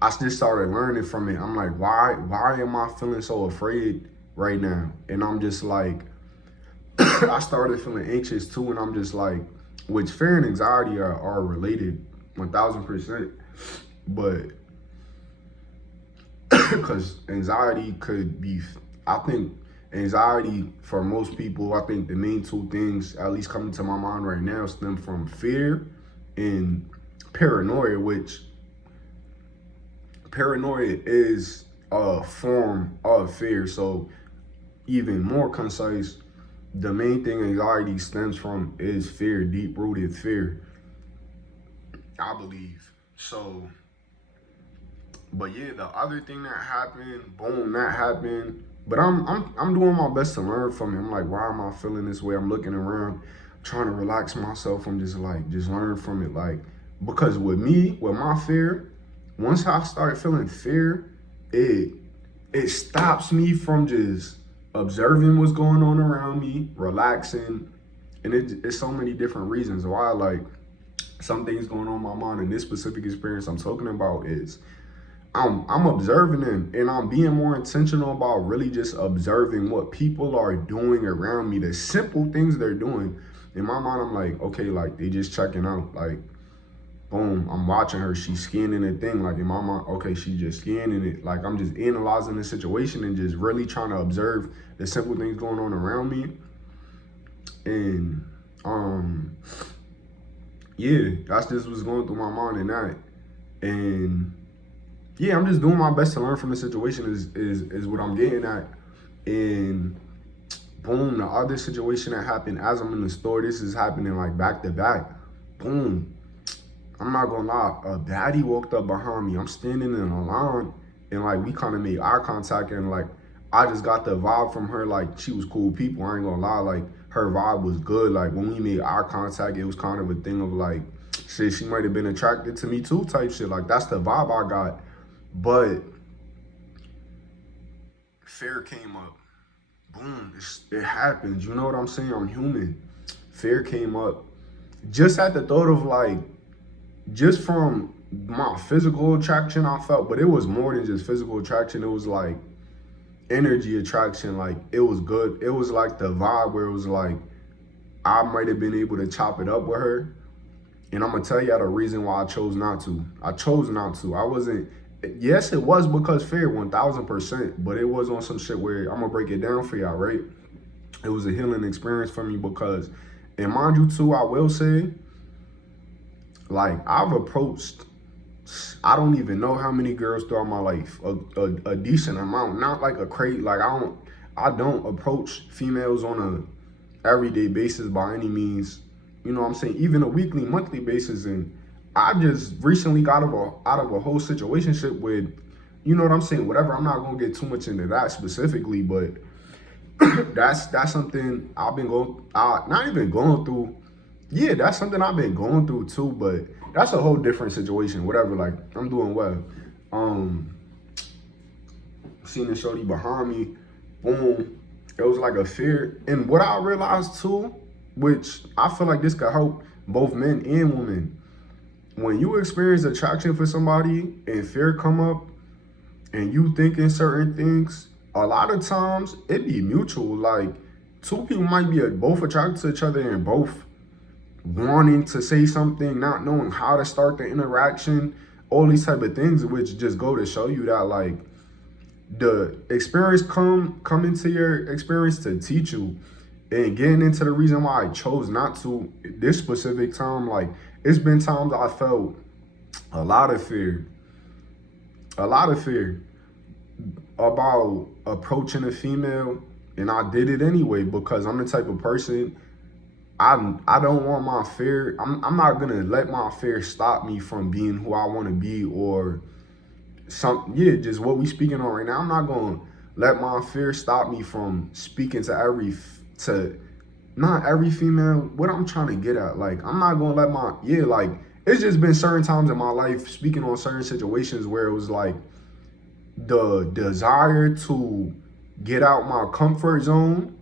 I just started learning from it. I'm like, why am I feeling so afraid right now? And I'm just like, I started feeling anxious too. And I'm just like, which fear and anxiety are related 1000%. But because anxiety could be, I think anxiety for most people, I think the main two things, at least coming to my mind right now, stem from fear and paranoia, which paranoia is a form of fear. So even more concise, the main thing anxiety stems from is fear, deep-rooted fear, I believe. So, but yeah, the other thing that happened, boom, that happened. But I'm doing my best to learn from it. I'm like, why am I feeling this way? I'm looking around, trying to relax myself. I'm just learn from it. Like, because with me, with my fear, once I start feeling fear, it stops me from just observing what's going on around me, relaxing. And it's so many different reasons why, like, some things going on in my mind. And this specific experience I'm talking about is I'm observing them, and I'm being more intentional about really just observing what people are doing around me, the simple things they're doing. In my mind, I'm like, okay, like, they just checking out. Like, boom, I'm watching her, she's scanning the thing. Like, in my mind, okay, she's just scanning it. Like, I'm just analyzing the situation and just really trying to observe the simple things going on around me. And yeah, that's just what's going through my mind in that. And yeah, I'm just doing my best to learn from the situation is what I'm getting at. And boom, the other situation that happened as I'm in the store, this is happening like back to back. Boom. I'm not gonna lie, a baddie walked up behind me. I'm standing in a line, and like we kind of made eye contact, and like I just got the vibe from her, like she was cool people. I ain't gonna lie, like her vibe was good. Like when we made eye contact, it was kind of a thing of like, shit, she might have been attracted to me too type shit. Like that's the vibe I got. But fear came up. Boom, it happens. You know what I'm saying? I'm human. Fear came up just at the thought of like, just from my physical attraction I felt, but it was more than just physical attraction. It was like energy attraction. Like it was good. It was like the vibe where it was like, I might have been able to chop it up with her. And I'm gonna tell you the reason why I chose not to. I chose not to. I wasn't, yes, it was because fear, 1000%, but it was on some shit where I'm gonna break it down for y'all, right? It was a healing experience for me because, and mind you too, I will say, like I've approached, I don't even know how many girls throughout my life, a decent amount, not like a crazy, like I don't approach females on a everyday basis by any means, you know what I'm saying, even a weekly, monthly basis. And I just recently got out of a whole situationship with, you know what I'm saying, whatever. I'm not gonna get too much into that specifically, but that's something I've been not even going through. Yeah, that's something I've been going through too, but that's a whole different situation. Whatever, like I'm doing well. Seeing the shorty behind me, boom. It was like a fear. And what I realized too, which I feel like this could help both men and women. When you experience attraction for somebody and fear come up and you thinking certain things, a lot of times it be mutual. Like two people might be both attracted to each other and both wanting to say something, not knowing how to start the interaction, all these type of things, which just go to show you that like the experience come into your experience to teach you. And getting into the reason why I chose not to this specific time, like it's been times I felt a lot of fear about approaching a female, and I did it anyway because I'm the type of person, I don't want my fear. I'm not gonna let my fear stop me from being who I want to be, or just what we speaking on right now. I'm not gonna let my fear stop me from speaking to not every female. What I'm trying to get at, like I'm not gonna let like it's just been certain times in my life speaking on certain situations where it was like the desire to get out my comfort zone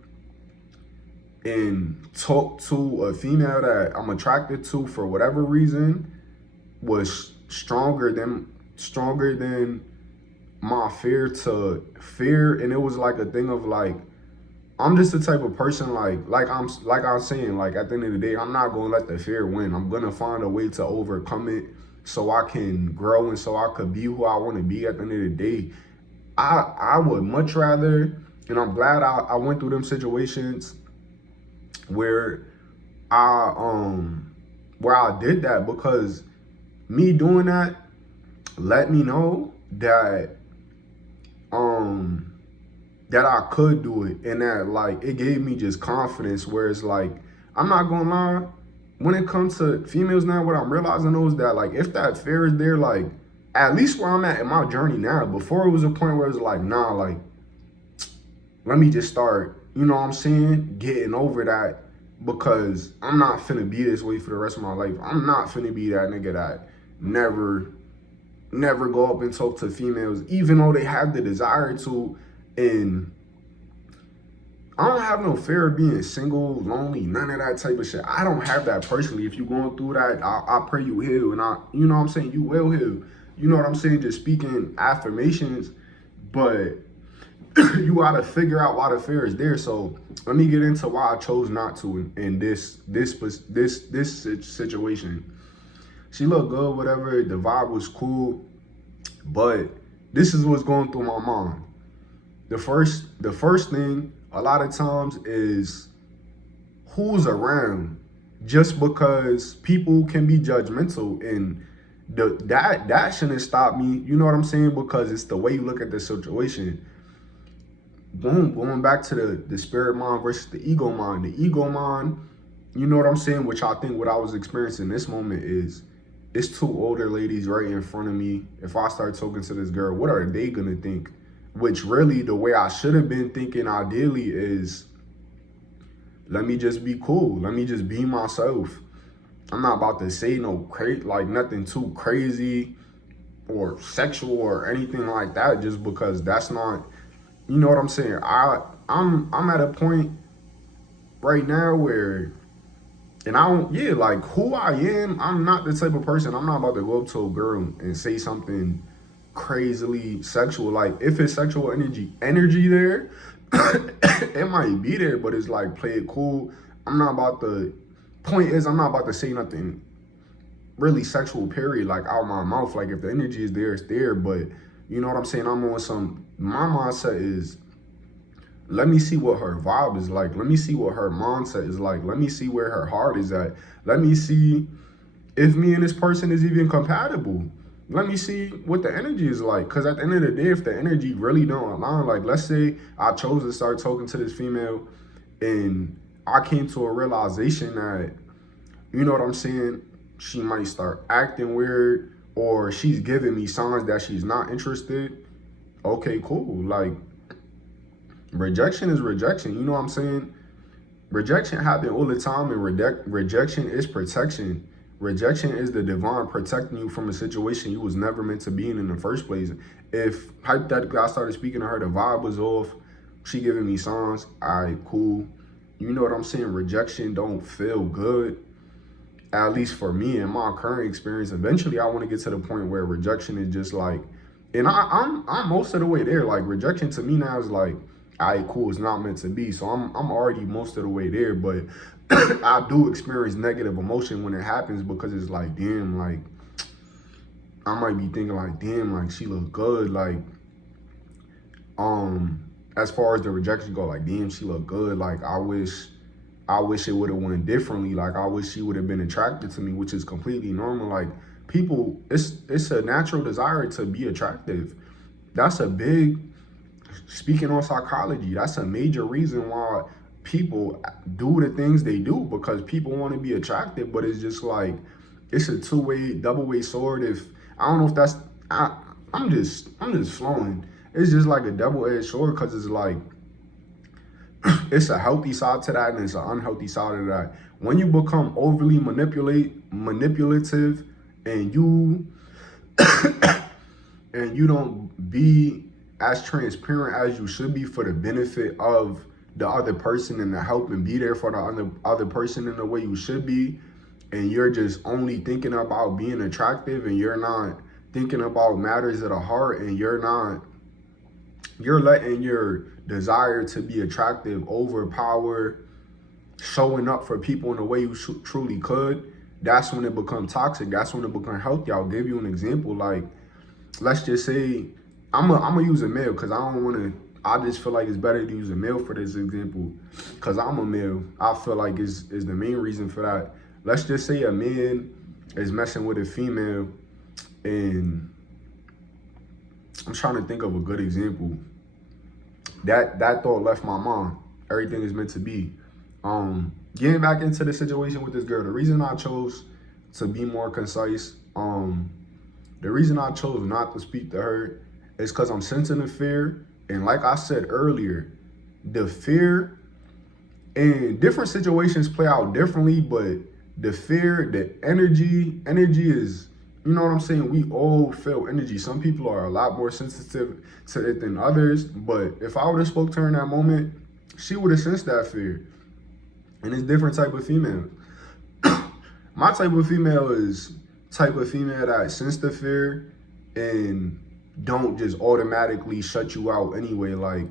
and talk to a female that I'm attracted to for whatever reason was stronger than my fear. And it was like a thing of like, I'm just the type of person like I'm saying, like at the end of the day, I'm not gonna let the fear win. I'm gonna find a way to overcome it so I can grow and so I could be who I want to be. At the end of the day, I would much rather, and I'm glad I went through them situations where I did that, because me doing that let me know that that I could do it, and that like it gave me just confidence, where it's like, I'm not gonna lie, when it comes to females now, what I'm realizing is that like if that fear is there, like at least where I'm at in my journey now, before it was a point where it was like, nah, like let me just start, you know what I'm saying, getting over that, because I'm not finna be this way for the rest of my life. I'm not finna be that nigga that never go up and talk to females, even though they have the desire to. And I don't have no fear of being single, lonely, none of that type of shit. I don't have that personally. If you're going through that, I pray you heal, and you know what I'm saying, you will heal. You know what I'm saying, just speaking affirmations, but you gotta figure out why the fear is there. So let me get into why I chose not to in this situation. She looked good, whatever. The vibe was cool, but this is what's going through my mind. The first thing a lot of times is who's around, just because people can be judgmental, and that shouldn't stop me. You know what I'm saying? Because it's the way you look at the situation. Boom, going back to the spirit mind versus the ego mind. The ego mind, you know what I'm saying, which I think what I was experiencing in this moment is, it's two older ladies right in front of me. If I start talking to this girl, what are they gonna think? Which really, the way I should have been thinking ideally is, let me just be cool. Let me just be myself. I'm not about to say nothing too crazy or sexual or anything like that, just because that's not, you know what I'm saying? I'm at a point right now where, and I don't, like who I am, I'm not the type of person, I'm not about to go up to a girl and say something crazily sexual. Like if it's sexual energy there, it might be there, but it's like, play it cool. I'm not about to say nothing really sexual, period, like out my mouth. Like if the energy is there, it's there. But you know what I'm saying, I'm on my mindset is, let me see what her vibe is like. Let me see what her mindset is like. Let me see where her heart is at. Let me see if me and this person is even compatible. Let me see what the energy is like. Because at the end of the day, if the energy really don't align, like let's say I chose to start talking to this female and I came to a realization that, you know what I'm saying, she might start acting weird, or she's giving me signs that she's not interested. Okay, cool. Like, rejection is rejection. You know what I'm saying? Rejection happens all the time, and rejection is protection. Rejection is the divine protecting you from a situation you was never meant to be in the first place. If hypothetically I started speaking to her, the vibe was off, she giving me signs, all right, cool. You know what I'm saying? Rejection don't feel good, at least for me in my current experience. Eventually I want to get to the point where rejection is just like, and I'm most of the way there. Like rejection to me now is like, all right, cool, it's not meant to be. So I'm already most of the way there, but I do experience negative emotion when it happens because it's like, damn, like I might be thinking like, damn, like she look good, like as far as the rejection go, like damn, she look good, like I wish it would have went differently, like I wish she would have been attracted to me, which is completely normal. Like people, it's a natural desire to be attractive. That's a big, speaking on psychology, that's a major reason why people do the things they do, because people want to be attractive. But it's just like, it's a two-way, double-way sword. If I don't know if that's, I'm just flowing. It's just like a double-edged sword, because it's like, it's a healthy side to that and it's an unhealthy side of that. When you become overly manipulative and you and you don't be as transparent as you should be for the benefit of the other person and to help and be there for the other person in the way you should be, and you're just only thinking about being attractive and you're not thinking about matters of the heart, and you're letting your desire to be attractive overpower showing up for people in the way you truly could, that's when it becomes toxic. That's when it becomes healthy. I'll give you an example. Like, let's just say, I'm gonna use a male because I just feel like it's better to use a male for this example because I'm a male. I feel like is the main reason for that. Let's just say a man is messing with a female, and I'm trying to think of a good example. That thought left my mind. Everything is meant to be. Getting back into the situation with this girl, the reason I chose to be more concise, the reason I chose not to speak to her is because I'm sensing the fear. And like I said earlier, the fear in different situations play out differently, but the fear, the energy is, you know what I'm saying? We all feel energy. Some people are a lot more sensitive to it than others. But if I would have spoke to her in that moment, she would have sensed that fear. And it's different type of female. My type of female is type of female that sense the fear and don't just automatically shut you out anyway. Like,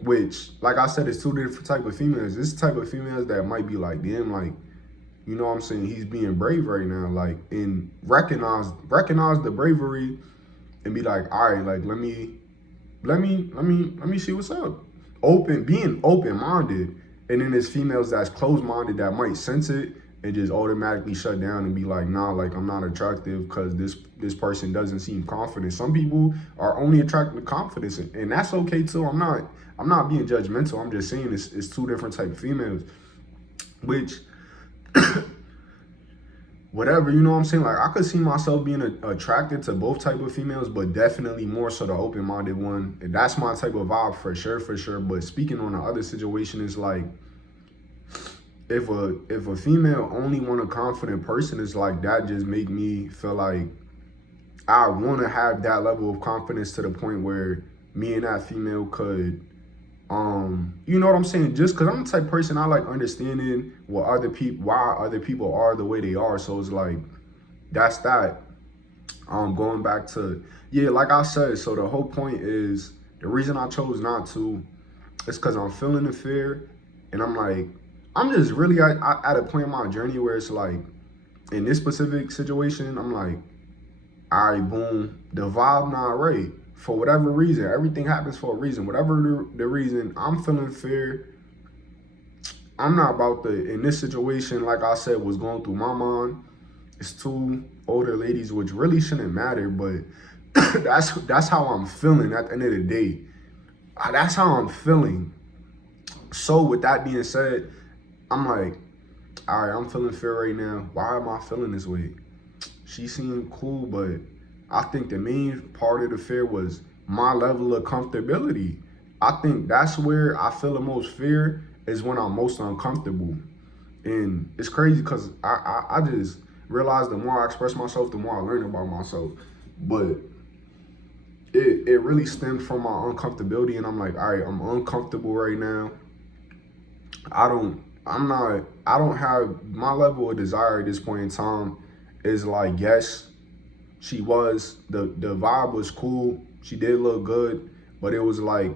which, like I said, it's two different type of females. This type of females that might be like, damn, like, you know what I'm saying? He's being brave right now. Like, and recognize the bravery and be like, all right, like, let me see what's up. Being open-minded. And then there's females that's closed-minded that might sense it and just automatically shut down and be like, nah, like, I'm not attractive because this person doesn't seem confident. Some people are only attracted to confidence, and that's okay too. I'm not being judgmental. I'm just saying it's two different type of females, which whatever, you know what I'm saying? Like, I could see myself being attracted to both type of females, but definitely more so the open-minded one. And that's my type of vibe for sure. But speaking on the other situation, is like, if a female only want a confident person, it's like, that just make me feel like I want to have that level of confidence to the point where me and that female could, you know what I'm saying? Just because I'm the type of person, I like understanding why other people are the way they are. So it's like, that's that. Going back to, yeah, like I said, so the whole point is, the reason I chose not to is because I'm feeling the fear, and I'm like, I'm just really at a point in my journey where it's like, in this specific situation, I'm like, all right, boom, the vibe not right. For whatever reason, everything happens for a reason. Whatever the reason, I'm feeling fear. I'm not about to, in this situation, like I said, was going through my mind. It's two older ladies, which really shouldn't matter, but that's how I'm feeling at the end of the day. That's how I'm feeling. So with that being said, I'm like, all right, I'm feeling fear right now. Why am I feeling this way? She seemed cool, but I think the main part of the fear was my level of comfortability. I think that's where I feel the most fear, is when I'm most uncomfortable. And it's crazy because I just realized the more I express myself, the more I learn about myself. But it really stemmed from my uncomfortability, and I'm like, all right, I'm uncomfortable right now. I don't have, my level of desire at this point in time is like, yes, she was, the vibe was cool. She did look good, but it was like,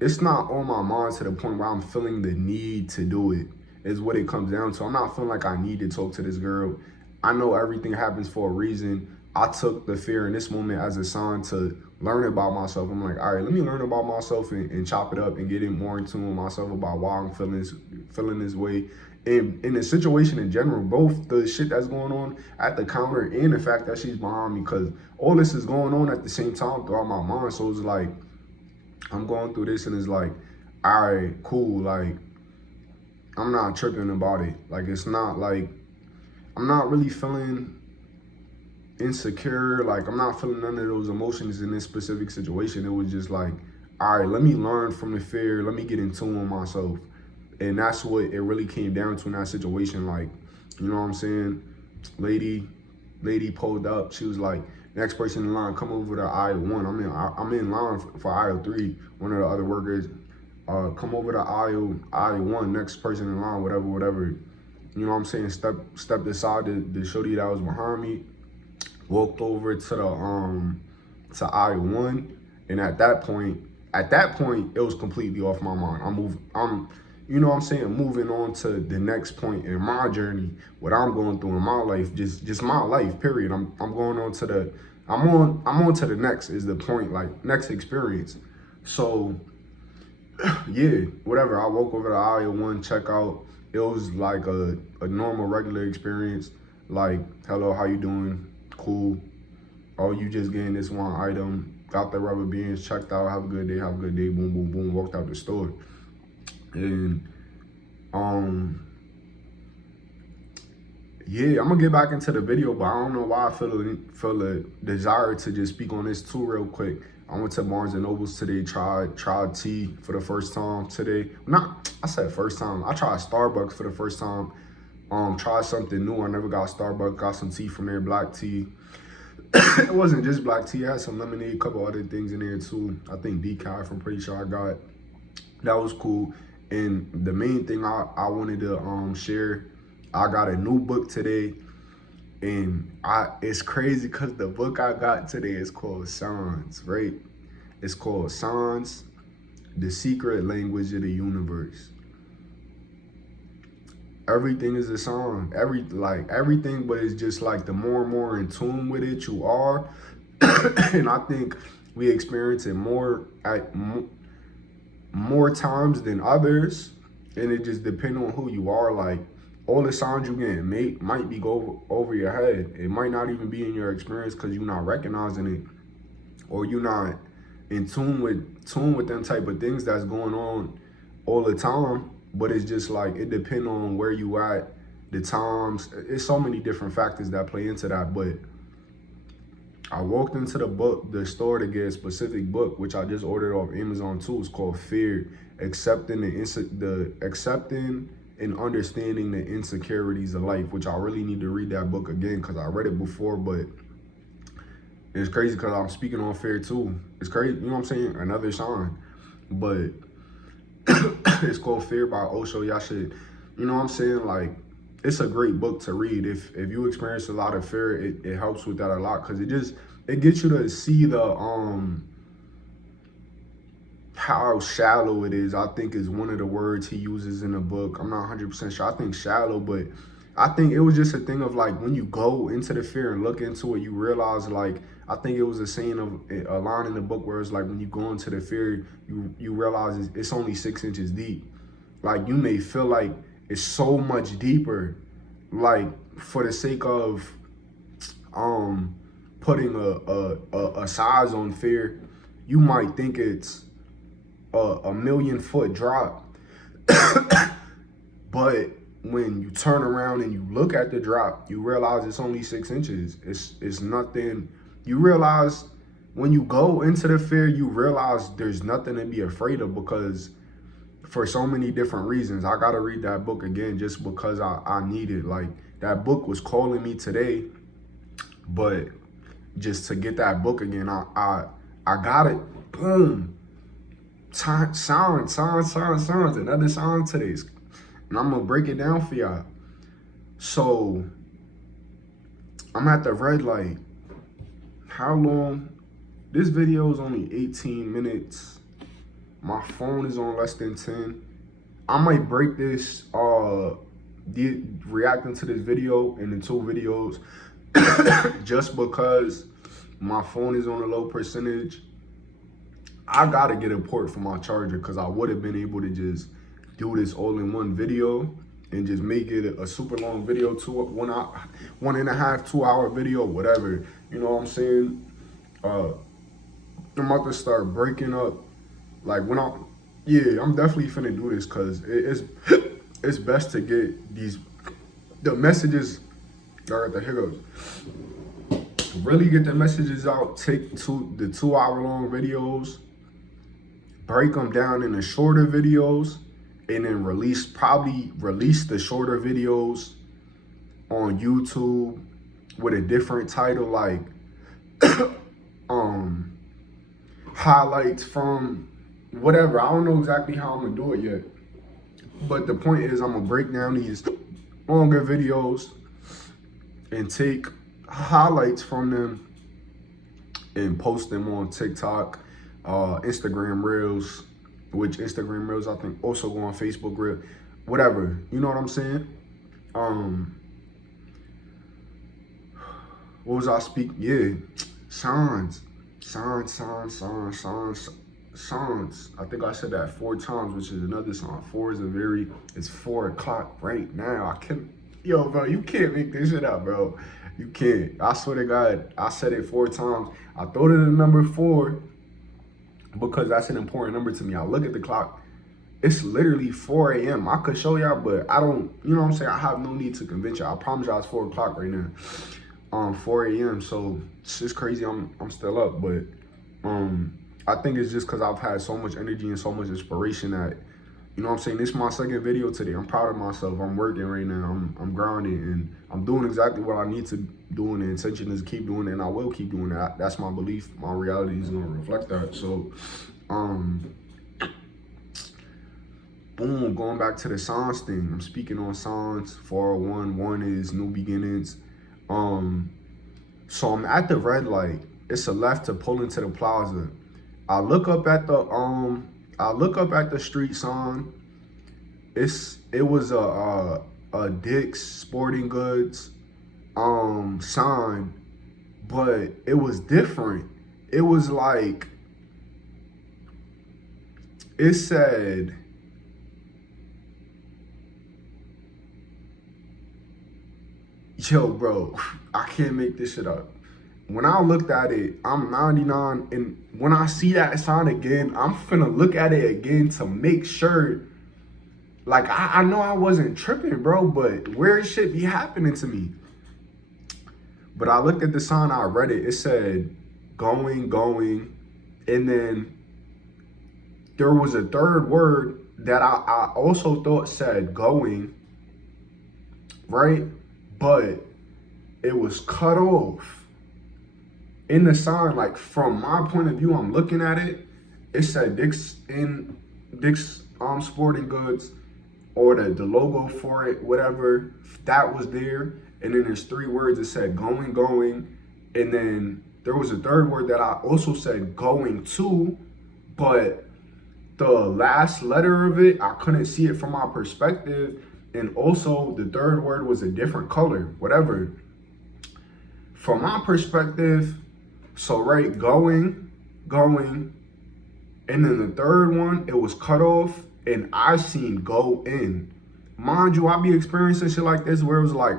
it's not on my mind to the point where I'm feeling the need to do it, is what it comes down to. I'm not feeling like I need to talk to this girl. I know everything happens for a reason. I took the fear in this moment as a sign to learn about myself. I'm like, all right, let me learn about myself and chop it up and get in more in tune with myself about why I'm feeling this way. And in the situation in general, both the shit that's going on at the counter and the fact that she's behind me, because all this is going on at the same time throughout my mind. So it's like, I'm going through this and it's like, all right, cool. Like, I'm not tripping about it. Like, it's not like, I'm not really feeling insecure. Like, I'm not feeling none of those emotions in this specific situation. It was just like, all right, let me learn from the fear. Let me get in tune with myself. And that's what it really came down to in that situation. Like, you know what I'm saying? Lady pulled up. She was like, next person in line, come over to aisle 1. I'm in line for aisle 3. One of the other workers, come over to aisle 1. Next person in line, whatever. You know what I'm saying? Stepped aside the shorty that was behind me. Walked over to the to aisle 1, and at that point, it was completely off my mind. You know what I'm saying, moving on to the next point in my journey, what I'm going through in my life, just my life, period. I'm going on to the, I'm on to the next is the point, like next experience. So yeah, whatever. I woke over to aisle 1, check out. It was like a normal, regular experience. Like, hello, how you doing? Cool. Oh, you just getting this one item. Got the rubber bands, checked out. Have a good day. Boom, boom, boom. Walked out the store. And yeah, I'm gonna get back into the video, but I don't know why I feel a desire to just speak on this too real quick. I went to Barnes and Nobles today, tried tea for the first time today. I said first time. I tried Starbucks for the first time. Tried something new. I never got Starbucks. Got some tea from there, black tea. It wasn't just black tea. It had some lemonade, a couple other things in there too. I think decaf, I'm pretty sure I got. That was cool. And the main thing I wanted to share, I got a new book today. And it's crazy because the book I got today is called Signs, right? It's called Signs, the Secret Language of the Universe. Everything is a sign, everything, but it's just like the more and more in tune with it you are. And I think we experience it more times than others, and it just depends on who you are. Like, all the signs you get might be go over your head. It might not even be in your experience because you're not recognizing it, or you're not in tune with them type of things that's going on all the time. But it's just like, it depends on where you at, the times. It's so many different factors that play into that. But I walked into the store to get a specific book, which I just ordered off Amazon too. It's called Fear, Accepting and Understanding the Insecurities of Life, which I really need to read that book again because I read it before, but it's crazy because I'm speaking on fear too. It's crazy, you know what I'm saying? Another sign. But it's called Fear by Osho. Y'all should, you know what I'm saying? Like, it's a great book to read. If you experience a lot of fear, it helps with that a lot because it gets you to see the how shallow it is. I think is one of the words he uses in the book. I'm not 100% sure. I think shallow, but I think it was just a thing of like, when you go into the fear and look into it, you realize, like, I think it was a saying of a line in the book where it's like, when you go into the fear, you realize it's only 6 inches deep. Like, you may feel like it's so much deeper, like, for the sake of putting a size on fear, you might think it's a 1,000,000-foot drop. But when you turn around and you look at the drop, you realize it's only 6 inches. It's nothing. You realize when you go into the fear, you realize there's nothing to be afraid of, because for so many different reasons. I gotta read that book again just because I need it. Like, that book was calling me today, but just to get that book again, I got it. Boom. Sounds, another song today. And I'm gonna break it down for y'all. So I'm at the red light. How long? This video is only 18 minutes My phone is on less than 10. I might break this reacting to this video into 2 videos just because my phone is on a low percentage. I gotta get a port for my charger because I would have been able to just do this all in one video and just make it a super long video, 1.5, 2 hour video, whatever. You know what I'm saying? I'm about to start breaking up. Like I'm definitely finna do this because it's best to get the messages. All right, the hiccups. Really get the messages out. Take the 2 hour long videos, break them down into shorter videos, and then release the shorter videos on YouTube with a different title, like highlights from whatever. I don't know exactly how I'm gonna do it yet, but the point is I'm gonna break down these longer videos and take highlights from them and post them on TikTok, Instagram Reels, which Instagram Reels I think also go on Facebook Reel, whatever. You know what I'm saying? What was I speaking? Yeah, signs. I think I said that 4 times, which is another sign. 4 is it's 4 o'clock right now. Yo, bro, you can't make this shit up, bro. You can't. I swear to God, I said it 4 times. I thought of the number 4 because that's an important number to me. I look at the clock. It's literally 4 a.m. I could show y'all, but I don't, you know what I'm saying? I have no need to convince y'all. I promise y'all it's 4 o'clock right now. 4 a.m. So it's just crazy. I'm still up, but I think it's just because I've had so much energy and so much inspiration that, you know what I'm saying, this is my second video today. I'm proud of myself. I'm working right now. I'm grinding and I'm doing exactly what I need to do, and the intention is to keep doing it, and I will keep doing that. That's my belief. My reality is gonna reflect that. So boom, going back to the signs thing. I'm speaking on signs. 401, 1 is new beginnings. So I'm at the red light. It's a left to pull into the plaza. I look up at the street sign. It was a Dick's Sporting Goods sign, but it was different. It was like, it said, yo, bro, I can't make this shit up. When I looked at it, I'm 99, and when I see that sign again, I'm finna look at it again to make sure. Like, I know I wasn't tripping, bro, but weird shit be happening to me. But I looked at the sign, I read it. It said, going, and then there was a third word that I also thought said going, right? But it was cut off. In the sign, like from my point of view, I'm looking at it, it said Dick's Sporting Goods, or the logo for it, whatever, that was there. And then there's 3 words that said going, and then there was a third word that I also said going to, but the last letter of it, I couldn't see it from my perspective. And also the third word was a different color, whatever. From my perspective, so right, going, and then the third one, it was cut off, and I seen go in. Mind you, I be experiencing shit like this where it was like,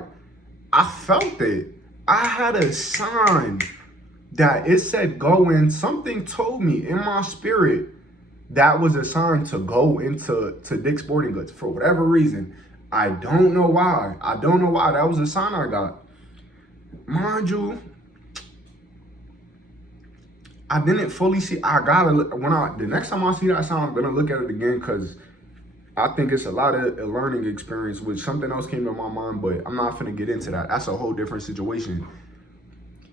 I felt it. I had a sign that it said go in. Something told me in my spirit that was a sign to go into Dick's Sporting Goods for whatever reason. I don't know why. That was a sign I got. Mind you, I didn't fully see. I gotta look the next time I see that sign, I'm gonna look at it again because I think it's a lot of a learning experience. Which something else came to my mind, but I'm not finna get into that. That's a whole different situation.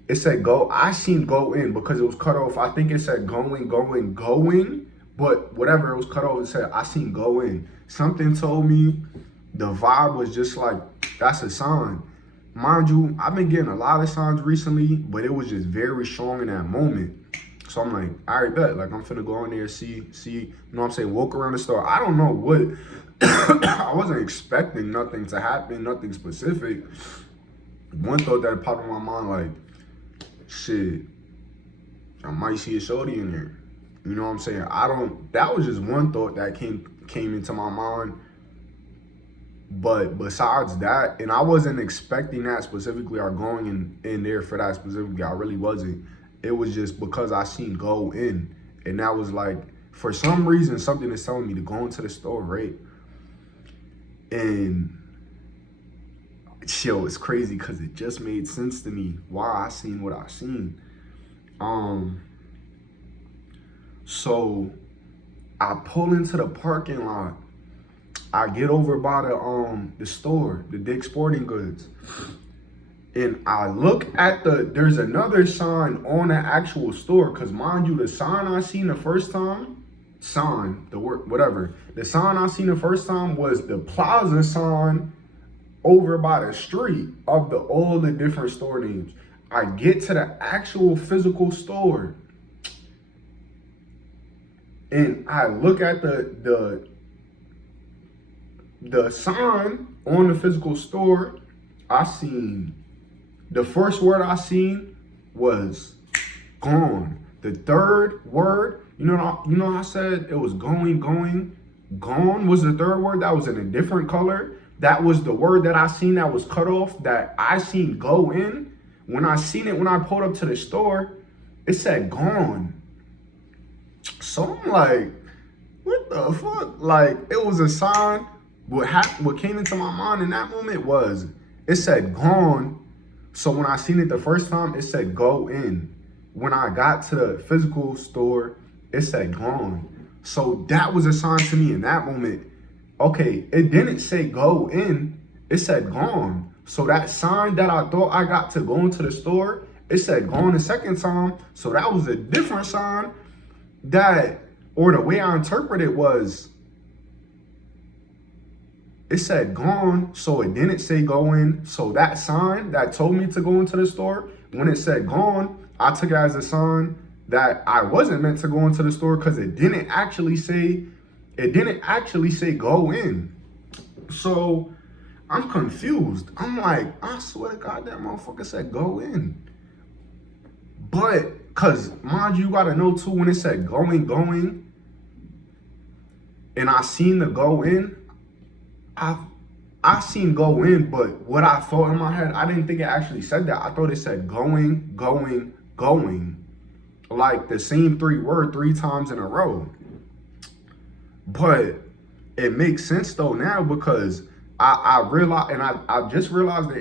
It said go. I seen go in because it was cut off. I think it said going, but whatever, it was cut off. It said I seen go in. Something told me the vibe was just like, that's a sign. Mind you, I've been getting a lot of signs recently, but it was just very strong in that moment. So I'm like, all right, bet. Like, I'm finna go in there, see, you know what I'm saying, walk around the store. I don't know what, I wasn't expecting nothing to happen, nothing specific. One thought that popped in my mind, like, shit, I might see a shorty in there. You know what I'm saying? That was just one thought that came into my mind. But besides that, and I wasn't expecting that specifically or going in there for that specifically. I really wasn't. It was just because I seen go in. And that was like, for some reason, something is telling me to go into the store, right? And chill, it's crazy because it just made sense to me why I seen what I seen. So I pull into the parking lot. I get over by the store, the Dick's Sporting Goods, and I look at there's another sign on the actual store, because mind you, the sign I seen the first time, the sign I seen the first time was the plaza sign over by the street of all the different store names. I get to the actual physical store, and I look at the sign on the physical store. I seen, the first word I seen was gone. The third word, you know I said it was going. Gone was the third word that was in a different color. That was the word that I seen that was cut off, that I seen go in. When I seen it, when I pulled up to the store, it said gone. So I'm like, what the fuck? Like, it was a sign. What came into my mind in that moment was, it said gone. So when I seen it the first time, it said go in. When I got to the physical store, it said gone. So that was a sign to me in that moment. Okay, it didn't say go in, it said gone. So that sign that I thought I got to go into the store, it said gone the second time. So that was a different sign or the way I interpreted was, it said gone, so it didn't say go in. So that sign that told me to go into the store, when it said gone, I took it as a sign that I wasn't meant to go into the store, because it didn't actually say go in. So I'm confused. I'm like, I swear to God, that motherfucker said go in. But, cause mind you gotta know too, when it said going, and I seen the go in, I seen go in, but what I thought in my head, I didn't think it actually said that. I thought it said going, like the same word 3 times in a row. But it makes sense though now, because I realized, and I just realized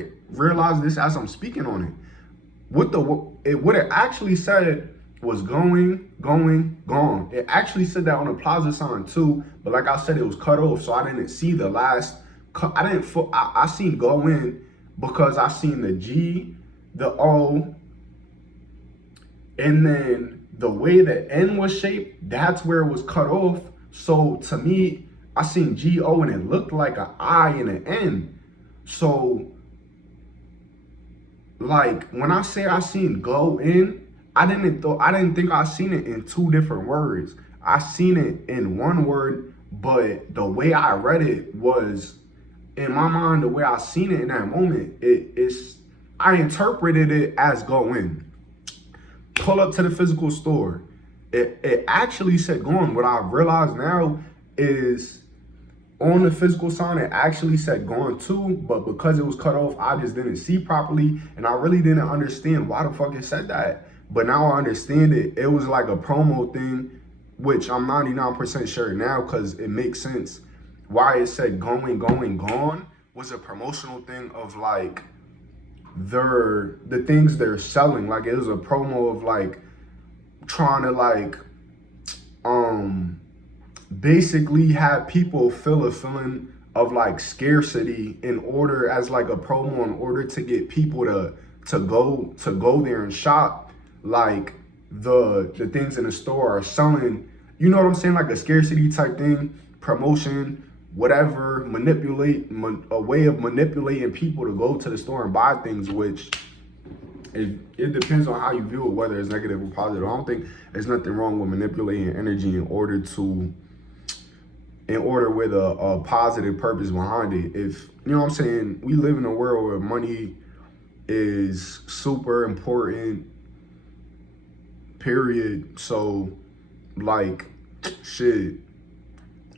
this as I'm speaking on it. What it actually said was going, gone. It actually said that on the plaza sign too, but like I said, it was cut off, so I didn't see the last. I seen go in because I seen the G, the O, and then the way the N was shaped, that's where it was cut off. So to me, I seen G-O and it looked like an I and an N. So like when I say I seen go in, I didn't think I seen it in 2 different words. I seen it in one word, but the way I read it was, in my mind, the way I seen it in that moment, I interpreted it as go in. Pull up to the physical store. It actually said go in. What I realize now is, on the physical sign, it actually said gone too, but because it was cut off, I just didn't see properly, and I really didn't understand why the fuck it said that. But now I understand it. It was like a promo thing, which I'm 99% sure now, because it makes sense. Why it said going, gone was a promotional thing of like the things they're selling. Like, it was a promo of like trying to like basically have people feel a feeling of like scarcity in order, as like a promo, in order to get people to go there and shop. Like the things in the store are selling, you know what I'm saying, like a scarcity type thing, promotion, whatever, a way of manipulating people to go to the store and buy things, which it depends on how you view it, whether it's negative or positive. I don't think there's nothing wrong with manipulating energy in order with a positive purpose behind it. If you know what I'm saying, we live in a world where money is super important, period. So like shit.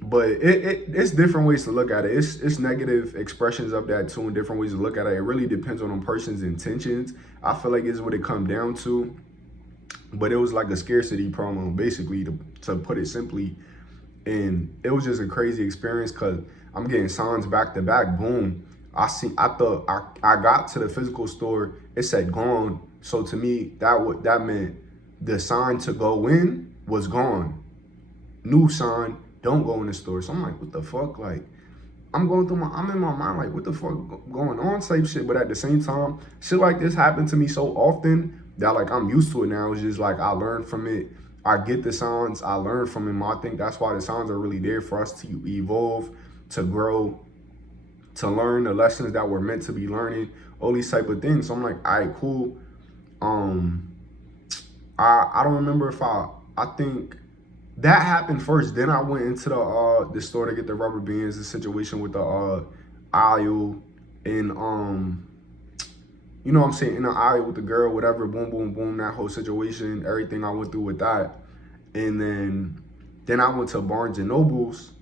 But it's different ways to look at it. It's negative expressions of that too, and different ways to look at it. It really depends on a person's intentions. I feel like it's what it come down to. But it was like a scarcity promo, basically, to put it simply. And it was just a crazy experience because I'm getting signs back to back. Boom. I thought I got to the physical store, it said gone. So to me, that meant the sign to go in was gone. New sign, don't go in the store. So I'm like, what the fuck? Like, I'm in my mind like, what the fuck going on type shit. But at the same time, shit like this happened to me so often that like I'm used to it now. It's just like I learned from it. I get the signs, I learn from them. I think that's why the signs are really there for us to evolve, to grow, to learn the lessons that we're meant to be learning, all these type of things. So I'm like, all right, cool. I don't remember if I think that happened first. Then I went into the store to get the rubber bands, the situation with the aisle, and you know what I'm saying, in the aisle with the girl, whatever, boom, boom, boom, that whole situation, everything I went through with that. And then I went to Barnes and Nobles.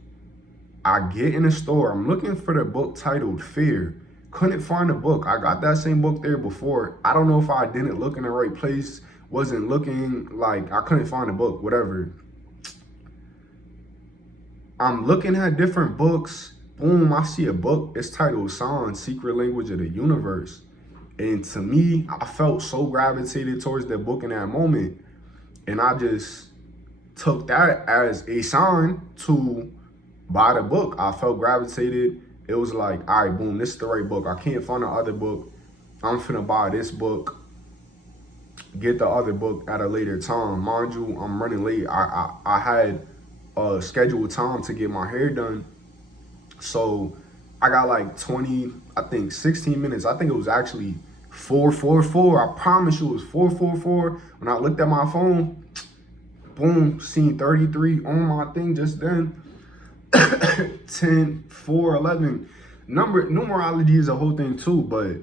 I get in the store, I'm looking for the book titled Fear. Couldn't find the book. I got that same book there before. I don't know if I didn't look in the right place, wasn't looking, like I couldn't find the book, whatever. I'm looking at different books. Boom, I see a book. It's titled Signs, Secret Language of the Universe. And to me, I felt so gravitated towards that book in that moment. And I just took that as a sign to buy the book. I felt gravitated. It was like, all right, boom, this is the right book. I can't find the other book. I'm finna buy this book, get the other book at a later time. Mind you, I'm running late. I had a scheduled time to get my hair done. So I got like 16 minutes. I think it was actually 4:44. I promise you it was 4:44. When I looked at my phone, boom, seen 33 on my thing just then. 10, 4, 11. Numerology is a whole thing too, but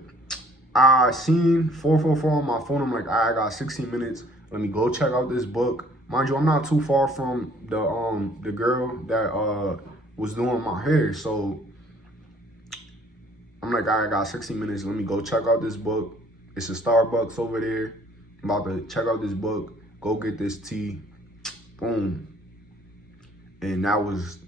I seen 4:44 on my phone. I'm like, I got 16 minutes. Let me go check out this book. Mind you, I'm not too far from the girl that was doing my hair. So I'm like, I got 16 minutes. Let me go check out this book. It's a Starbucks over there. I'm about to check out this book. Go get this tea. Boom. And that was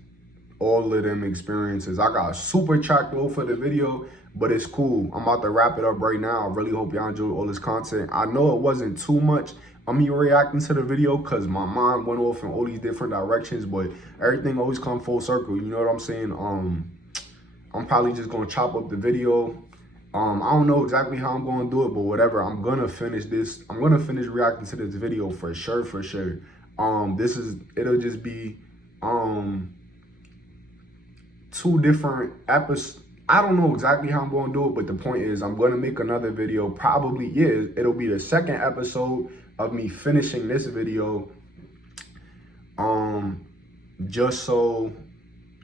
all of them experiences. I got super tracked low for the video, but it's cool. I'm about to wrap it up right now. I really hope y'all enjoyed all this content. I know it wasn't too much of me reacting to the video because my mind went off in all these different directions, but everything always come full circle. You know what I'm saying? I'm probably just gonna chop up the video. I don't know exactly how I'm gonna do it, but whatever. I'm gonna finish this. I'm gonna finish reacting to this video for sure, for sure. It'll just be two different episodes. I don't know exactly how I'm going to do it, but the point is I'm going to make another video. Probably, yeah, it'll be the second episode of me finishing this video. Just so,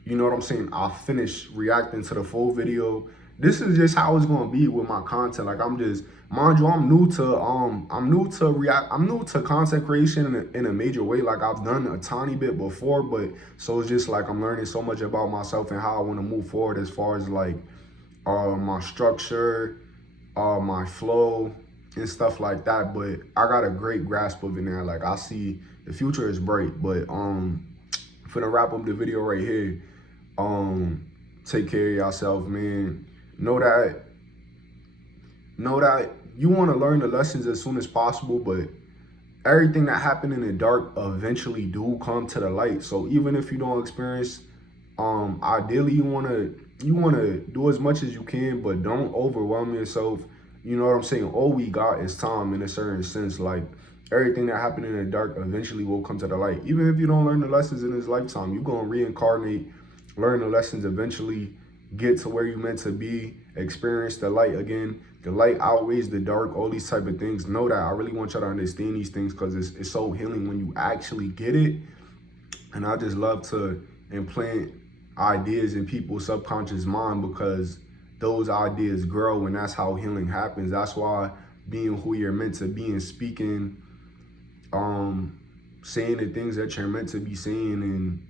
you know what I'm saying, I'll finish reacting to the full video. This is just how it's going to be with my content. Like, I'm just, mind you, I'm new to content creation in a major way. Like, I've done a tiny bit before, but so it's just like I'm learning so much about myself and how I want to move forward as far as like my structure, my flow and stuff like that. But I got a great grasp of it now. Like, I see the future is bright. But I'm finna wrap up the video right here. Take care of yourself, man. Know that you want to learn the lessons as soon as possible, but everything that happened in the dark eventually do come to the light. So even if you don't experience, ideally you want to do as much as you can, but don't overwhelm yourself. You know what I'm saying? All we got is time in a certain sense. Like, everything that happened in the dark eventually will come to the light. Even if you don't learn the lessons in this lifetime, you're going to reincarnate, learn the lessons eventually. get to where you meant to be, experience the light again. The light outweighs the dark, all these type of things. Know that. I really want y'all to understand these things because it's so healing when you actually get it. And I just love to implant ideas in people's subconscious mind because those ideas grow and that's how healing happens. That's why being who you're meant to be and speaking, saying the things that you're meant to be saying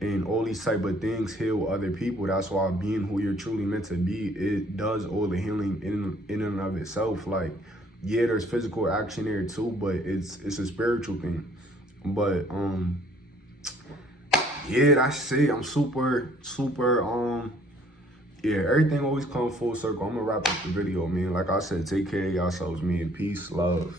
and all these type of things heal other people. That's why being who you're truly meant to be, it does all the healing in and of itself. Like, yeah, there's physical action there too, but it's a spiritual thing. But yeah, that's it. I'm super yeah, everything always comes full circle. I'm gonna wrap up the video, man. Like I said, take care of yourselves, man. Peace, love.